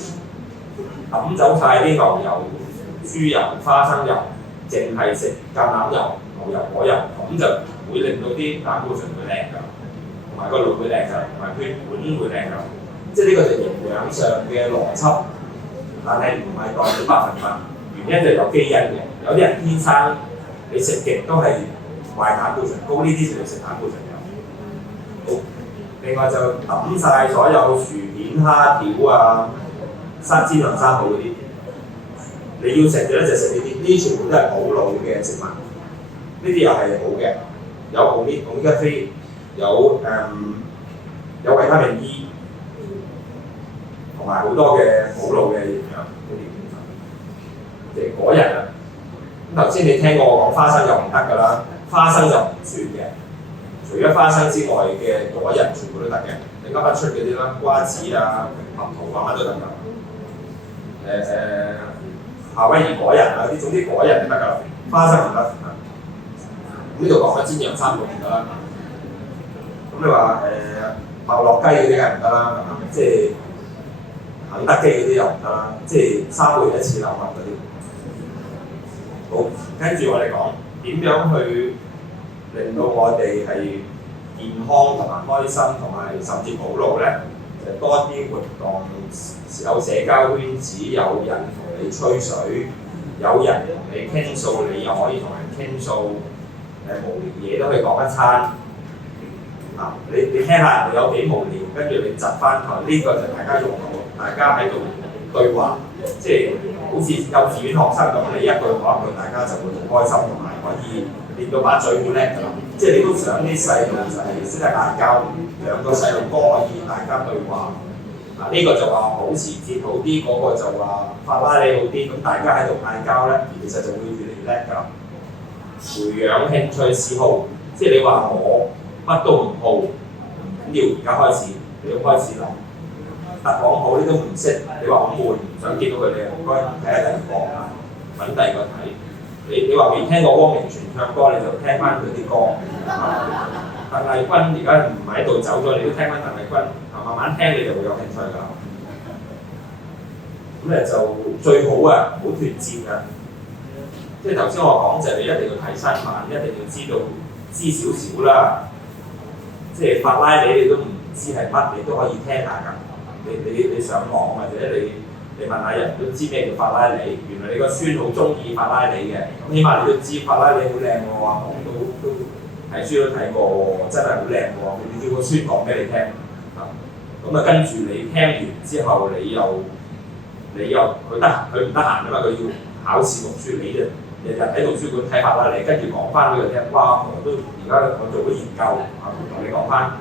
抌走晒啲牛油、豬油、花生油，淨係食橄欖油、牛油果油，咁就會令到啲膽固醇會靚㗎，同埋個腦會靚㗎，同埋血管會靚㗎。即係呢個就營養上嘅邏輯，但係唔係代表100%，原因就有基因嘅。有啲人天生你食極都係壞膽固醇高，呢啲就要食膽固醇油。好，另外就抌晒所有薯片、蝦條啊、煎釀三寶嗰啲。你要食嘅咧就食呢啲，呢啲全部都係補腦嘅食物。呢啲又係好嘅，有omega 3，有維他命 E， 同埋好多嘅補腦嘅營養呢啲，即係果仁啊。咁頭先你聽過我講花生又唔得㗎啦，花生就唔算嘅。除咗花生之外嘅果仁全部都得嘅，你噏得出嗰啲啦，瓜子啊、核桃啊乜都得㗎。夏威夷果仁啊啲，總之果仁就得㗎啦，花生唔得。呢度講緊煎釀三寶唔得啦。咁你話麥樂雞嗰啲梗係唔得啦，係嘛？即係肯德基嗰啲又唔得啦，即係3個月1次流物嗰啲。好，跟住我哋講點樣去令到我哋係健康同埋開心，同埋甚至補腦咧，就多啲活動，有社交圈子，有人同你吹水，有人同你傾訴，你又可以同人傾訴。無聊嘢都可以講一餐，你聽下人哋有幾無聊，跟住你窒翻佢，呢個就大家用腦，大家喺度對話，即係好似幼稚園學生咁，你一句講一句，大家就會好開心，同埋可以練到把嘴好叻㗎啦。即係你都想啲細路就係識得嗌交，兩個細路哥可以大家對話。呢個就話保時捷好啲，嗰個就話法拉利好啲，咁大家喺度嗌交咧，其實就會越嚟越叻㗎啦。培養興趣嗜好，即係你話我乜都唔好，咁要而家開始，你要開始諗。特朗普你都唔識，你話好悶，唔想見到佢，你唔該睇下第二個啊，揾第二個睇。你話未聽過汪明荃唱歌，你就聽翻佢啲歌。鄧麗君而家唔喺度走咗，你都聽翻鄧麗君，慢慢聽你就會有興趣㗎啦。咁咧就最好啊，唔好脫節啊！即係頭先我講就係你一定要睇新聞，一定要知少少啦。即係法拉利你都唔知係乜，你都可以聽下㗎。你上網或者你問下人都知咩叫法拉利。原來你個孫好中意法拉利嘅，咁起碼你都知法拉利好靚喎，都睇書都睇過喎，真係好靚喎。你叫個孫講俾你聽啊，咁啊跟住你聽完之後，你又佢得閒，佢唔得閒啊嘛，佢要考試讀書，你就日日喺圖書館睇法拉利，跟住講翻俾佢聽，哇！而家我做咗研究，同你講翻，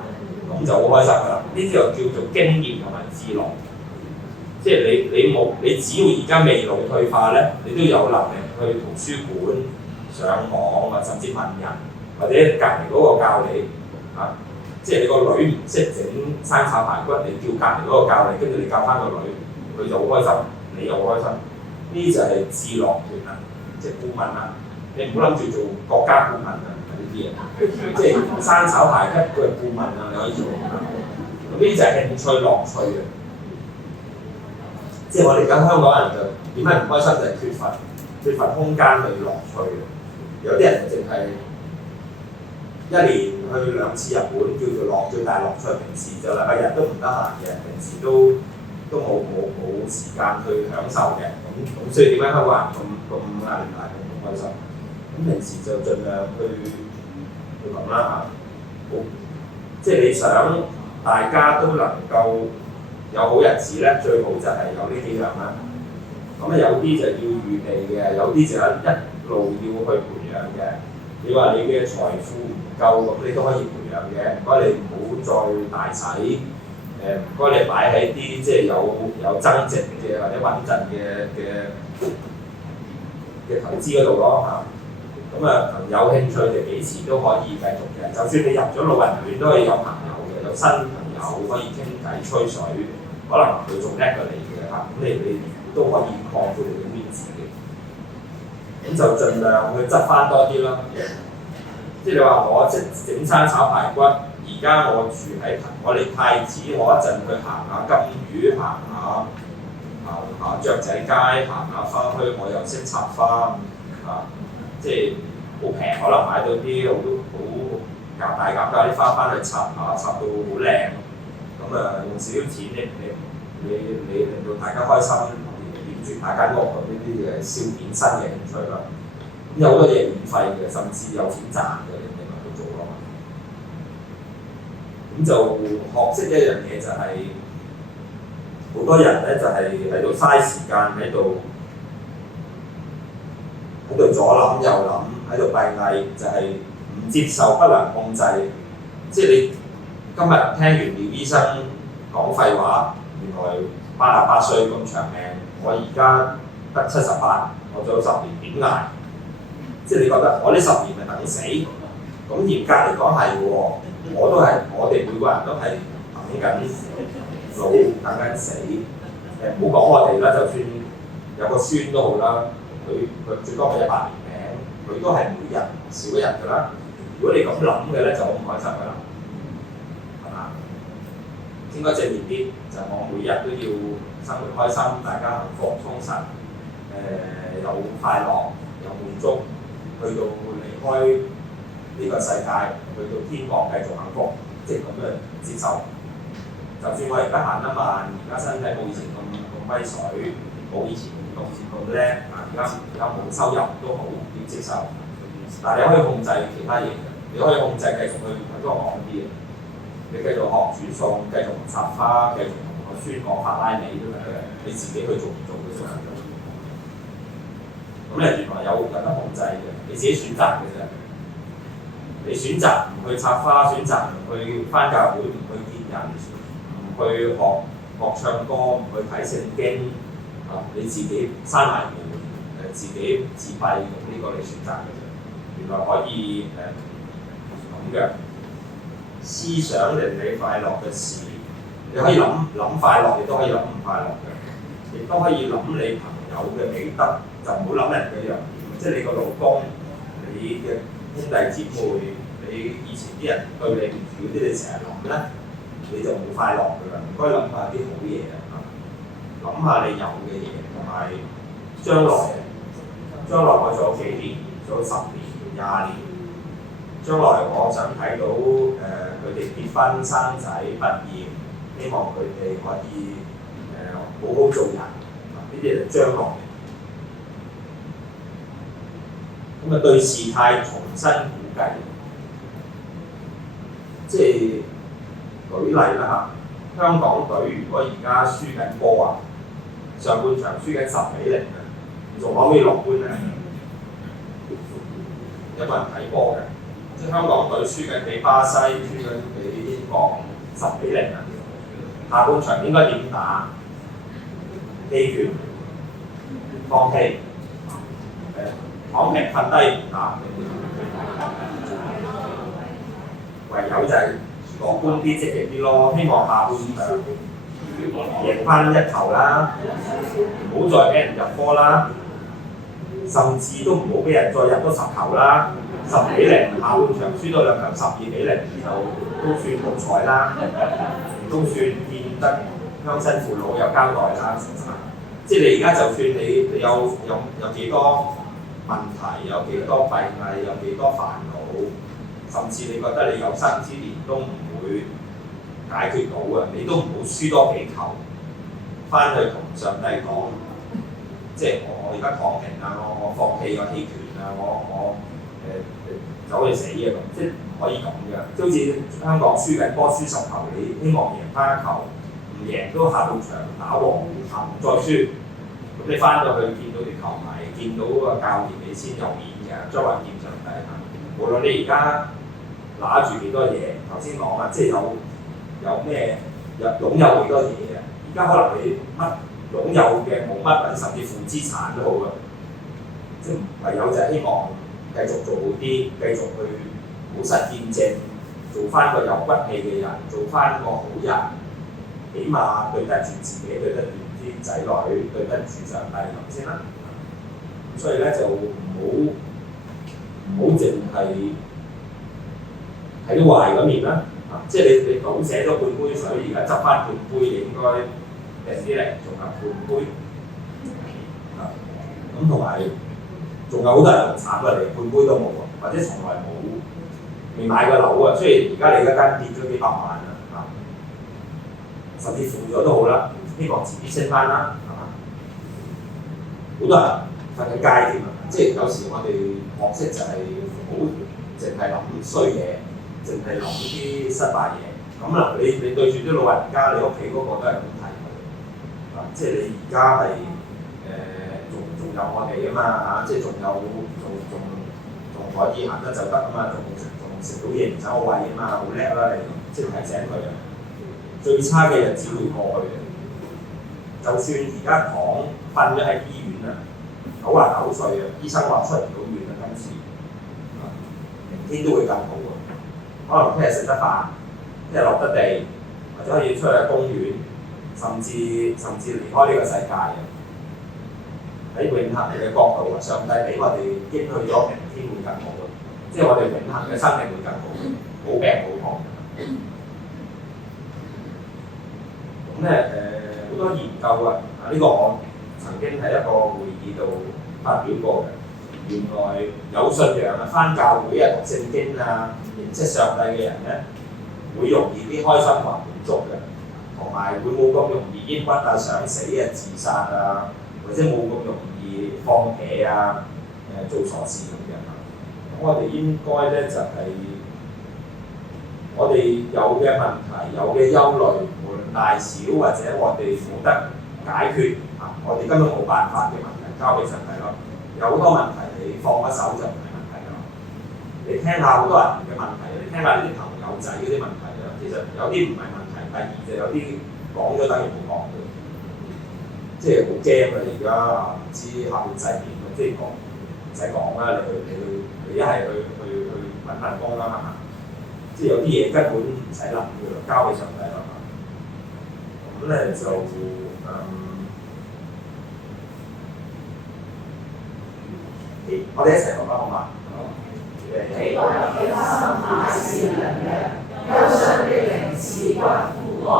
咁就好開心㗎啦。呢啲就叫做經驗同埋智囊，即係你只要而家未腦退化咧，你都有能力去圖書館、上網啊，甚至問人，或者隔離嗰個教你啊，即係你個女唔識整生炒排骨，你叫隔離嗰個教你，跟住你教翻個女，佢就好開心，你又好開心。呢啲就係智囊團啊！即係顧問啦，你唔好諗住做國家顧問啊呢啲嘢，即係生炒排骨佢係顧問啊，你可以做。咁呢啲就係興趣樂趣嘅。即係我哋而家香港人就點解唔開心就係缺乏空間去樂趣。有啲人淨係一年去2次日本叫做最大樂趣，平時就禮拜日都唔得閒嘅，平時都冇時間去享受嘅。咁所以點解香港人咁壓力大咁唔開心？咁平時就盡量去咁啦嚇。好，即係你想大家都能夠有好日子咧，最好就係有呢幾樣啦。咁有啲就要預備嘅，有啲就一路要去培養嘅。你話你嘅財富唔夠，咁你都可以培養嘅。唔該你唔好再大使，唔該你擺喺啲即係有增值嘅或者穩陣嘅投資嗰度咯嚇。咁有興趣就幾時都可以繼續嘅。就算你入咗老人院都可以有朋友嘅，有新朋友可以傾偈吹水，可能佢仲叻過你嘅嚇。咁你都可以擴闊你嘅面子嘅。咁就盡量去執翻多啲啦。即係你話我整餐炒排骨，而家我住喺我嚟太子，我一陣去行下金魚，行下雀仔街，行下花墟，我又識插花啊！即係好平，可能買到啲好大減價啲花翻去插下，插到好靚。咁用少少錢你令到大家開心，點住大間屋咁呢啲嘅消遣新嘅興趣啦。咁有好多嘢免費嘅，甚至有錢賺嘅，你咪去做咯。咁就學識一樣嘢就係、好多人咧就係喺度嘥時間喺度左諗右諗，喺度閉翳，就係、唔接受不能控制。即係你今日聽完廖醫生講廢話，原來88歲咁長命，我而家得78，我仲有10年點捱？即係你覺得我呢10年咪等死？咁嚴格嚟講係喎，我哋每個人都係等緊老，等緊死。唔好講我哋啦，就算有個孫都好啦，佢最多係100年命，佢都係每日少一日㗎啦。如果你咁諗嘅咧，就好唔開心㗎啦，係嘛？應該正面啲，就我每日都要生活開心，大家幸福充實，有快樂，有滿足。去到離開呢個世界，去到天國繼續幸福，即係咁樣接受。就算我而家行得慢，而家身體冇以前咁威水，冇以前咁叻，而家冇收入都好，要接受。但係你可以控制其他嘢嘅，你可以控制繼續去頭先我講啲嘢，你繼續學煮餸，繼續插花，繼續同個孫講法拉美都得嘅，你自己去做唔做都得。咁你原來有得控制嘅，你自己選擇嘅啫。你選擇唔去插花，選擇唔去返教會，唔去見人，唔去學唱歌，唔去睇聖經，你自己閂埋門，自己自閉，咁呢個你選擇嘅啫。原來可以咁嘅思想令你快樂嘅事，你可以諗快樂，亦都可以諗唔快樂嘅，亦都可以諗你朋友嘅美德。就唔好諗人嘅弱點，即係你個老公、你嘅兄弟姊妹、你以前啲人對你唔好啲，你成日諗咧，你就冇快樂㗎啦。唔該諗下啲好嘢啊，諗下你有嘅嘢，同埋將來我做幾年，做10年、20年，將來我想睇到佢哋結婚生仔畢業，希望佢哋可以好好做人，呢啲係將來。咁對事態重新估計，即係舉例啦嚇，香港隊如果而家輸緊波啊，上半場輸緊10-0啊，仲可唔可以樂觀咧？有冇人睇波嘅？即係香港隊輸緊俾巴西，輸緊俾英國10-0啊，下半場應該點打？棄權、放棄。躺平瞓低唔打，唯有就係樂觀啲、積極啲咯。希望下半場贏翻1球啦，唔好再俾人入波啦，甚至都唔好俾人再入多10球啦。10-0，下半場輸多2球12-0，就都算好彩啦，都算見得鄉親父老有交代啦。即係你而家就算你有幾多問題，有幾多閉翳，有幾多煩惱，甚至你覺得你有生之年都唔會解決到嘅，你都唔好輸多幾球，翻去同上帝講，即係我而家躺平啊，我放棄個棄權啊，我走去死啊咁，即係唔可以咁嘅。即係好似香港輸緊波輸10球，你希望贏翻一球，唔贏都下半場打和再輸，咁你翻到去見到啲球迷，見到個教練，你先有面嘅，作為見上帝啊。無論你而家拿住幾多嘢，頭先講啊，即係有咩擁有幾多嘢啊？而家可能你乜擁有嘅冇乜品，甚至負資產都好啊。即係唯有就係希望繼續做好啲，繼續去好實見證，做翻個有骨氣嘅人，做翻個好人，起碼對得住自己，對得住啲仔女，對得住上帝咁先啦。咁所以咧就唔好淨係睇到壞嗰面啦。即係你倒瀉咗半杯水，而家執翻半杯，你應該平啲嚟，仲有半杯。咁同埋仲有好多人慘過你，半杯都冇喎，或者從來未買過樓啊。雖然而家你嗰間跌咗幾百萬啦，甚至負咗都好啦，希望遲啲升翻啦，係嘛？好多人瞓緊街添啊！即係有時我哋學識就係好淨係諗衰嘢。淨係諗啲失敗嘢，咁啦，你對住啲老人家，你屋企嗰個都係咁睇佢，即係你而家係仲有我哋啊嘛嚇，即係仲可以行得就得啊嘛，仲食到嘢唔走我位啊嘛，好叻啦你，即係提醒佢啊。最差嘅日子會過去嘅，就算而家瞓咗喺醫院啊，99歲啊，醫生話出唔到院啦，今次，明天都會更好。可能聽日食得飯，聽日落得地，或者可以出去公園，甚至離開呢個世界嘅。喺永恆嘅角度啊，上帝俾我哋應許咗明天會更好嘅，即係我哋永恆嘅生命會更好，冇病冇痛。咁咧好多研究啊，呢個我曾經喺一個會議度發表過嘅。原來有信仰啊，返教會啊，讀聖經啊，認識上帝嘅人咧，會容易啲開心同滿足嘅，同埋會冇咁容易抑鬱啊、想死啊、自殺啊，或者冇咁容易放棄啊、做錯事咁嘅。咁我哋應該咧就係、我哋有嘅問題、有嘅憂慮，無論大小或者我哋冇得解決啊，我哋根本冇辦法嘅問題，交俾上帝咯。有好多問題你放一手就唔係問題啦。你聽下好多人嘅問題，你聽下你啲朋友仔嗰啲問題啦，其實有啲唔係問題，第二就有啲講咗等於冇講嘅，即係好驚啊！而家唔知下半世點啊，即係講唔使講啦，你一係去揾份工啦，係嘛？即係有啲嘢根本唔使諗嘅，交俾上帝啦嘛。咁咧就我哋一齊講啦，好嘛？你我嘅心乃是良藥，憂傷的靈使骨枯乾。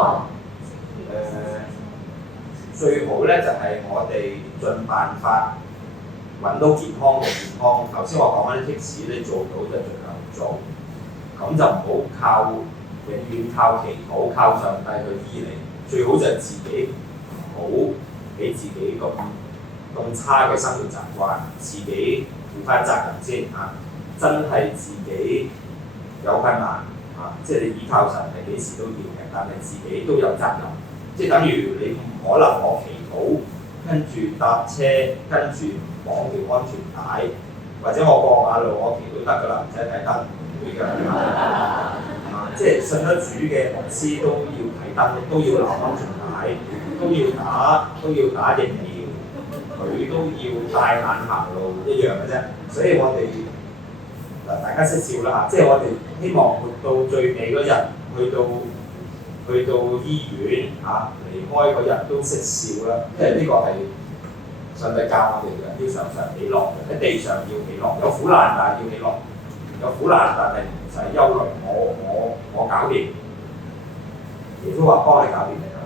最好咧就係我哋盡辦法揾到健康嘅健康。頭先我講嗰啲 tips，你做到就盡量做，咁就唔好靠永遠靠祈禱、靠上帝去醫你。最好就係自己唔好俾自己咁差嘅生活習慣，自己負翻責任先嚇。真係自己有困難嚇，即係你依靠神係幾時都要嘅，但係自己都有責任。即係等於你唔可能我祈禱，跟住搭車，跟住唔綁條安全帶，或者我過馬路我祈都得㗎啦，唔使睇燈，唔會㗎。即係信得主嘅牧師都要睇燈，都要留安全帶，都要打疫苗，佢都要帶眼行路一樣嘅啫。所以我哋大家識笑啦嚇，即係我哋希望活到最尾嗰日，去到醫院嚇，離開嗰日都識笑啦，因為呢個係上帝教我哋嘅，要常常喜樂嘅，喺地上要喜樂，有苦難但係要喜樂，有苦難但係唔使憂慮，我搞掂，耶穌話幫你搞掂你啦。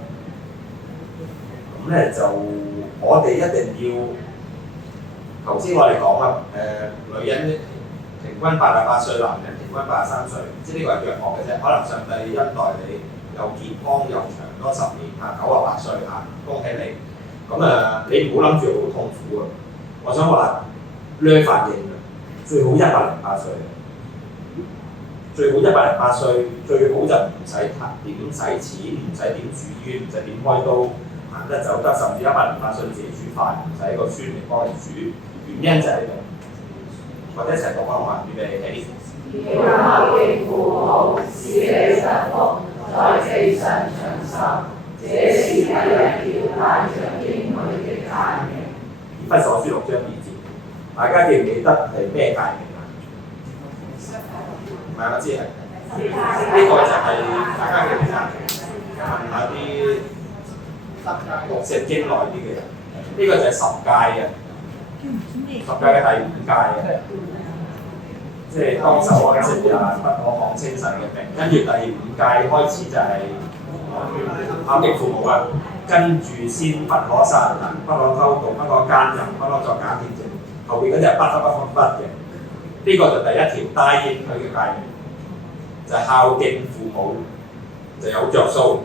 咁咁咧就我哋一定要頭先我哋講啦，女人平均88歲，男人平均83歲，即係呢個係約莫嘅啫。可能上帝恩待你又健康又長多10年98歲恭喜你。咁你唔好諗住好痛苦啊！我想話掠髮型最好108歲，最好108歲，最好就唔使點使錢，唔使點住醫院，唔使點開刀，行得走得，甚至108歲自己煮飯，唔使個孫嚟幫你煮。原因就係呢度，我哋一齊讀啊！我預備起。要孝敬父母，使你得福，在地上長壽。這是為了帶着應許的誡命。以弗所書6章2節，大家記唔記得係咩誡命啊？唔係我知係呢個就係大家記唔記得？問下啲讀聖經耐啲嘅人，呢個就係10誡嘅，10誡嘅第5誡嘅，即係當守安息日，不可妄稱神嘅名。跟住第5誡開始就係孝敬父母啦，跟住先不可殺人，不可偷盜，不可奸淫，不可作假見證。後邊嗰啲係不嘅。呢、個就第一條帶應許嘅誡命，就係、孝敬父母就有着數，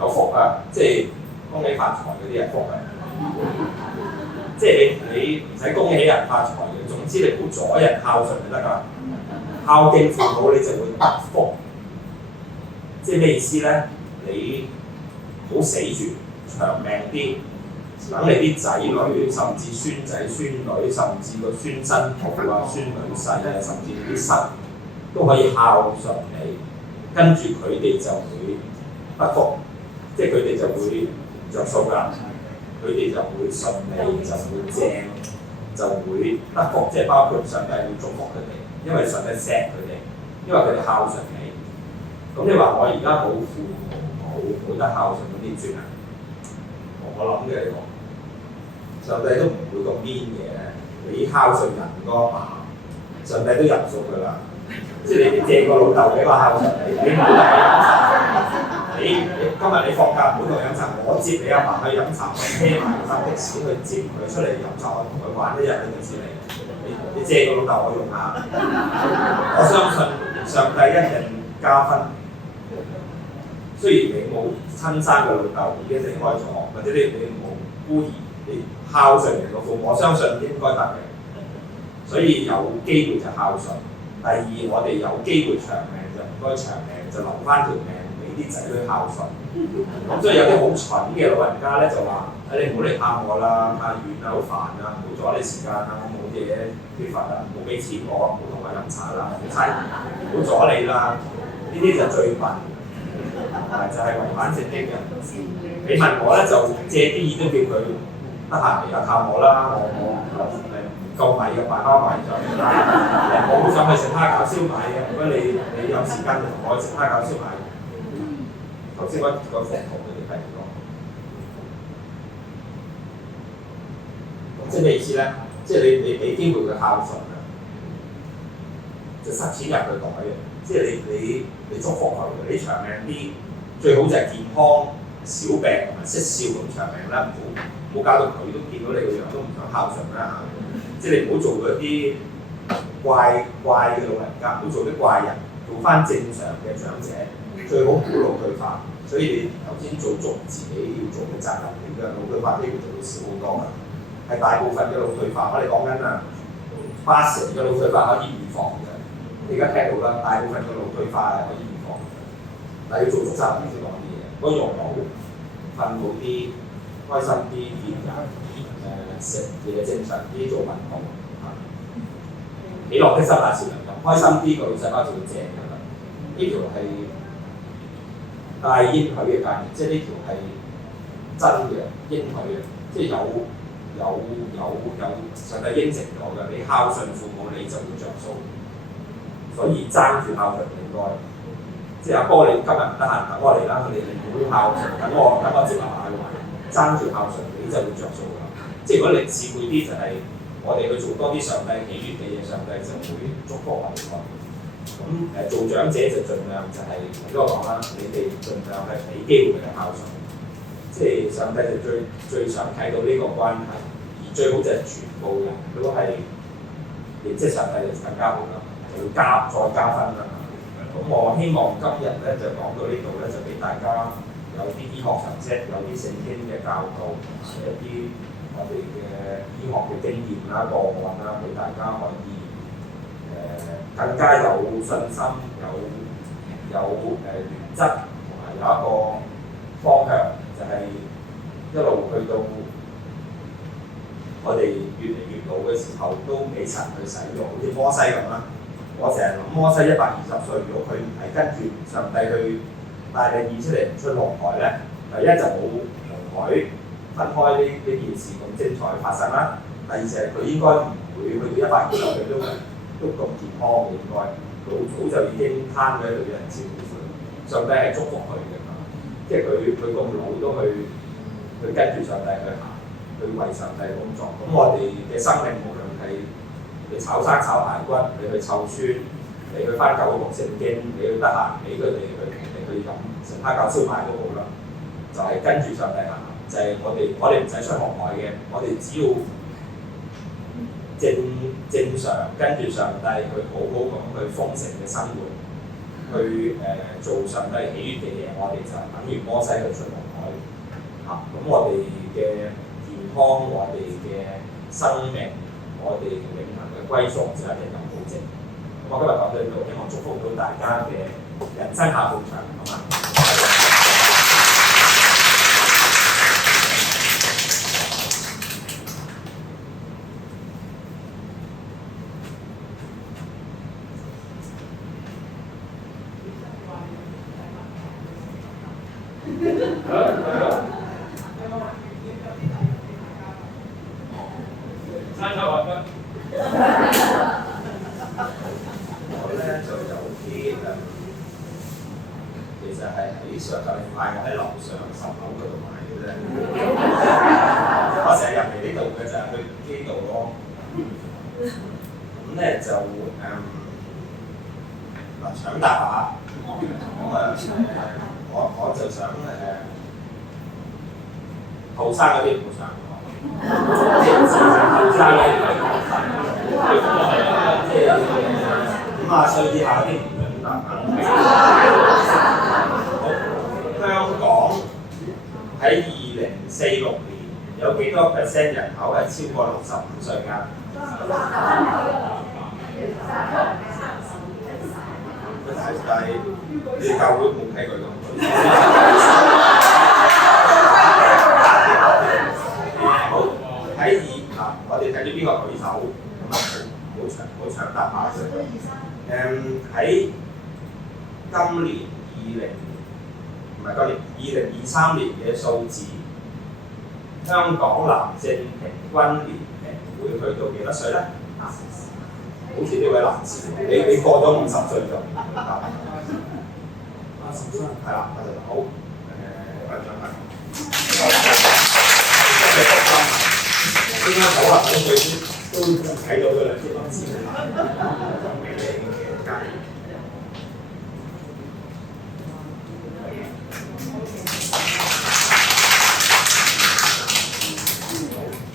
有福啊！即係恭喜發財嗰啲係福啊！即係你唔使恭喜人發財嘅，總之你唔好阻人孝順就得㗎。孝敬父母你就會得福。即係咩意思咧？你唔好死住，長命啲，等你啲仔女，甚至孫仔孫女，甚至個孫新抱啊、孫女婿啊，甚至你啲侄都可以孝順你，跟住佢哋就會得福，即係佢哋就會着數㗎，佢哋就會順利，就會正，就會得福，即係包括上帝會祝福佢哋，因為上帝錫佢哋，因為佢哋孝順你。咁你話我而家冇父母冇得孝順咁點算啊？我諗嘅呢個上帝都唔會咁 mean 嘅，你孝順人個阿爸，上帝都入數㗎啦。即係你借個老豆俾個孝順你唔好同佢飲茶。你今日你放假唔好同佢飲茶，我接你阿爸去飲茶，我車埋搭的士去接佢出嚟飲茶，我同佢玩一日你就知你借個老豆我用下，我相信上帝一定加分。雖然你冇親生嘅老豆已經離開咗，或者你冇孤兒，你孝順人嘅父母，我相信應該得嘅。所以有機會就孝順。第二，我哋有機會長命就唔該長命，就留翻條命俾啲仔女孝順。咁所以有啲好蠢嘅老人家咧就話：你唔好嚟探我啦，太遠啦，好煩啊，唔好阻你時間啦，我冇嘢缺乏啊，唔好俾錢我，唔好同我飲茶啦，唔好阻你啦。呢啲就最笨。就係違反聖經嘅。你問我咧，就借啲意都叫佢得閒嚟下探我啦。我唔夠米嘅，買包米就我好想去食蝦餃燒賣嘅。如果你有時間就同我去食蝦餃燒賣。頭先嗰幅圖佢哋睇唔到。咁即係咩意思咧？即係你俾機會佢孝順啊，就塞錢入佢袋嘅。即係你祝福佢，你長命啲。最好就係健康、少病同埋識笑咁長命啦，唔好搞到佢都見到你個樣都唔想孝順啦嚇。即係你唔好做嗰啲怪嘅老人家，唔好做啲怪人，做翻正常嘅長者，最好唔好腦退化。所以你頭先做足自己要做嘅責任，你嘅腦退化機會就會少好多㗎。係大部分嘅腦退化，我哋講緊80%嘅腦退化可以預防嘅。你而家聽到啦，大部分嘅腦退化係可以預防。但係要做足責任先講啲嘢，嗰個用腦瞓好啲，開心啲，見人食嘢正常啲，做運動喜樂的心態是良人，開心啲個腦細胞就會正㗎啦。呢條係帶應許嘅概念，即係呢條係真嘅應許嘅，即係有上帝應承咗嘅，你孝順父母你就會着數，所以爭住孝順應該。即係阿哥，你今日唔得閒，等我嚟啦。你唔好孝順，等我接下埋去爭住孝順，你就會着數㗎。即係如果你智慧啲，就係我哋去做多啲上帝喜悅嘅嘢，上帝就會祝福我哋。咁做長者就盡量就係頭先我講啦，你哋盡量係俾機會佢哋孝順。即係上帝就最想睇到呢個關係，而最好就係全部人都係認識上帝就更加好啦，就要再加分啦。咁我希望今日咧就講到呢度咧，就俾大家有啲醫學常識，有啲聖經嘅教導，一啲我哋嘅醫學嘅經驗啦、個案啦，俾大家可以更加有信心，有原則，同埋有一個方向，就係、一路去到我哋越嚟越老嘅時候，都俾神去使用，好似摩西咁啦。我成日諗摩西120歲，如果佢唔係跟住上帝去帶領以色列人出紅海咧，第一就冇紅海分開呢件事咁精彩發生啦。第二就係佢應該唔會去到120歲都咁健康嘅，應該佢好早就已經攤咗喺度有人照顧佢。上帝係祝福佢嘅，即係佢咁老都去跟住上帝去行，去為上帝工作。咁我哋嘅生命無論係你炒生炒排骨，你去湊孫，你去翻教會讀聖經，你去得閒俾佢哋去飲食蝦餃燒賣都好啦，就係、跟住上帝行，就係、我哋唔使出紅海嘅，我哋只要正常跟住上帝去好好咁去豐盛嘅生活，去做上帝喜悅嘅嘢，我哋就等於摩西去出紅海嚇。咁我哋嘅健康，我哋嘅生命，我哋永恆嘅歸屬就一定有保證。咁我今日講到呢度，希望祝福到大家嘅人生下半場，好嘛？我咧就有啲其實係喺上個禮拜我喺樓上10樓嗰度買嘅啫。我成日入嚟呢度嘅就係去機度咯。咁咧就搶答下。咁我就想後生嗰啲唔好搶我，後生嗰啲即係50歲以下嗰啲唔準答。香港喺2046年有幾多%人口係超過65歲㗎？但係你教會冇睇佢咁。好喺我哋睇到邊個舉手，咁啊好搶答下佢。喺今年2023年嘅數字，香港男性平均年齡會去到幾多歲咧？好似呢位男士，你過咗50歲就係啦，好頒獎品。應該90歲先都睇到嘅啦，啲文字咁美麗嘅家園。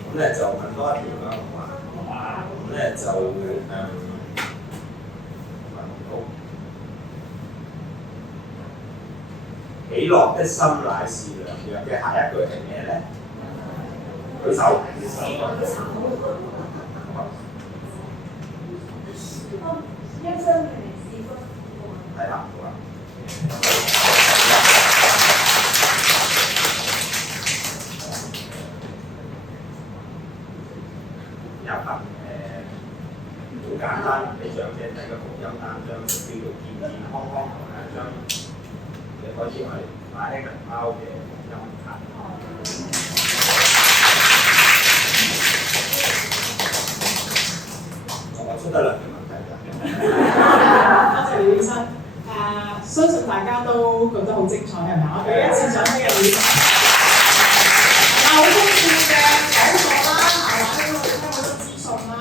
咁咧就問多一條啦，好嘛？咁咧就問到喜樂的心乃是良藥嘅下一句係咩咧？舉手。係啦，好啦。有份好簡單，俾長者睇個福音單張，就叫做健健康康同埋一張你可以係買輕銀包嘅福音卡。我出得兩條問題㗎。多謝李醫生。相信大家都覺得好精彩，係咪？我哋一次上呢個演講，好豐富嘅講座啦，係嘛？聽好多資訊啦，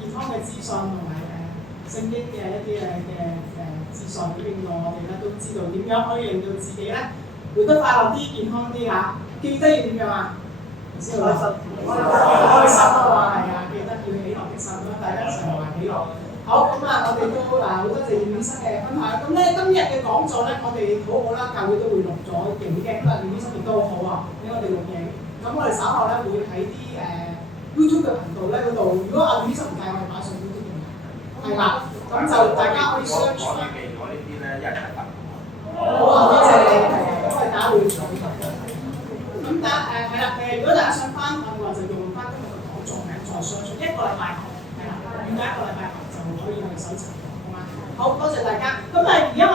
健康嘅資訊同埋聖經嘅一啲嘅資訊，令到我哋咧都知道點樣可以令到自己咧活得快樂啲、健康啲嚇。記得要點樣啊？唔知道啦，開心啊嘛，係啊，記得要喜樂的心啦，大家一齊話喜樂。好，咁啊，我哋都好多謝葉醫生嘅分享。咁咧，今日嘅講座咧，我哋好好啦，教會都會錄咗影嘅，咁啊，葉醫生亦都好好啊，俾我哋錄影。咁我哋稍後咧會喺啲YouTube 嘅頻道咧嗰度，如果阿葉醫生唔介意，我哋擺上 YouTube 嘅，係啦。咁就大家可以 search 翻。我呢啲咧一人一份。好啊，多謝你，係啊，咁我哋大家會做呢個。咁係啦，如果大家想翻嘅話，就用翻今日嘅講座名再 search 一個禮拜後，係啦，預計一個禮拜後就可以去搜尋，好嗎？好多謝大家。咁而家我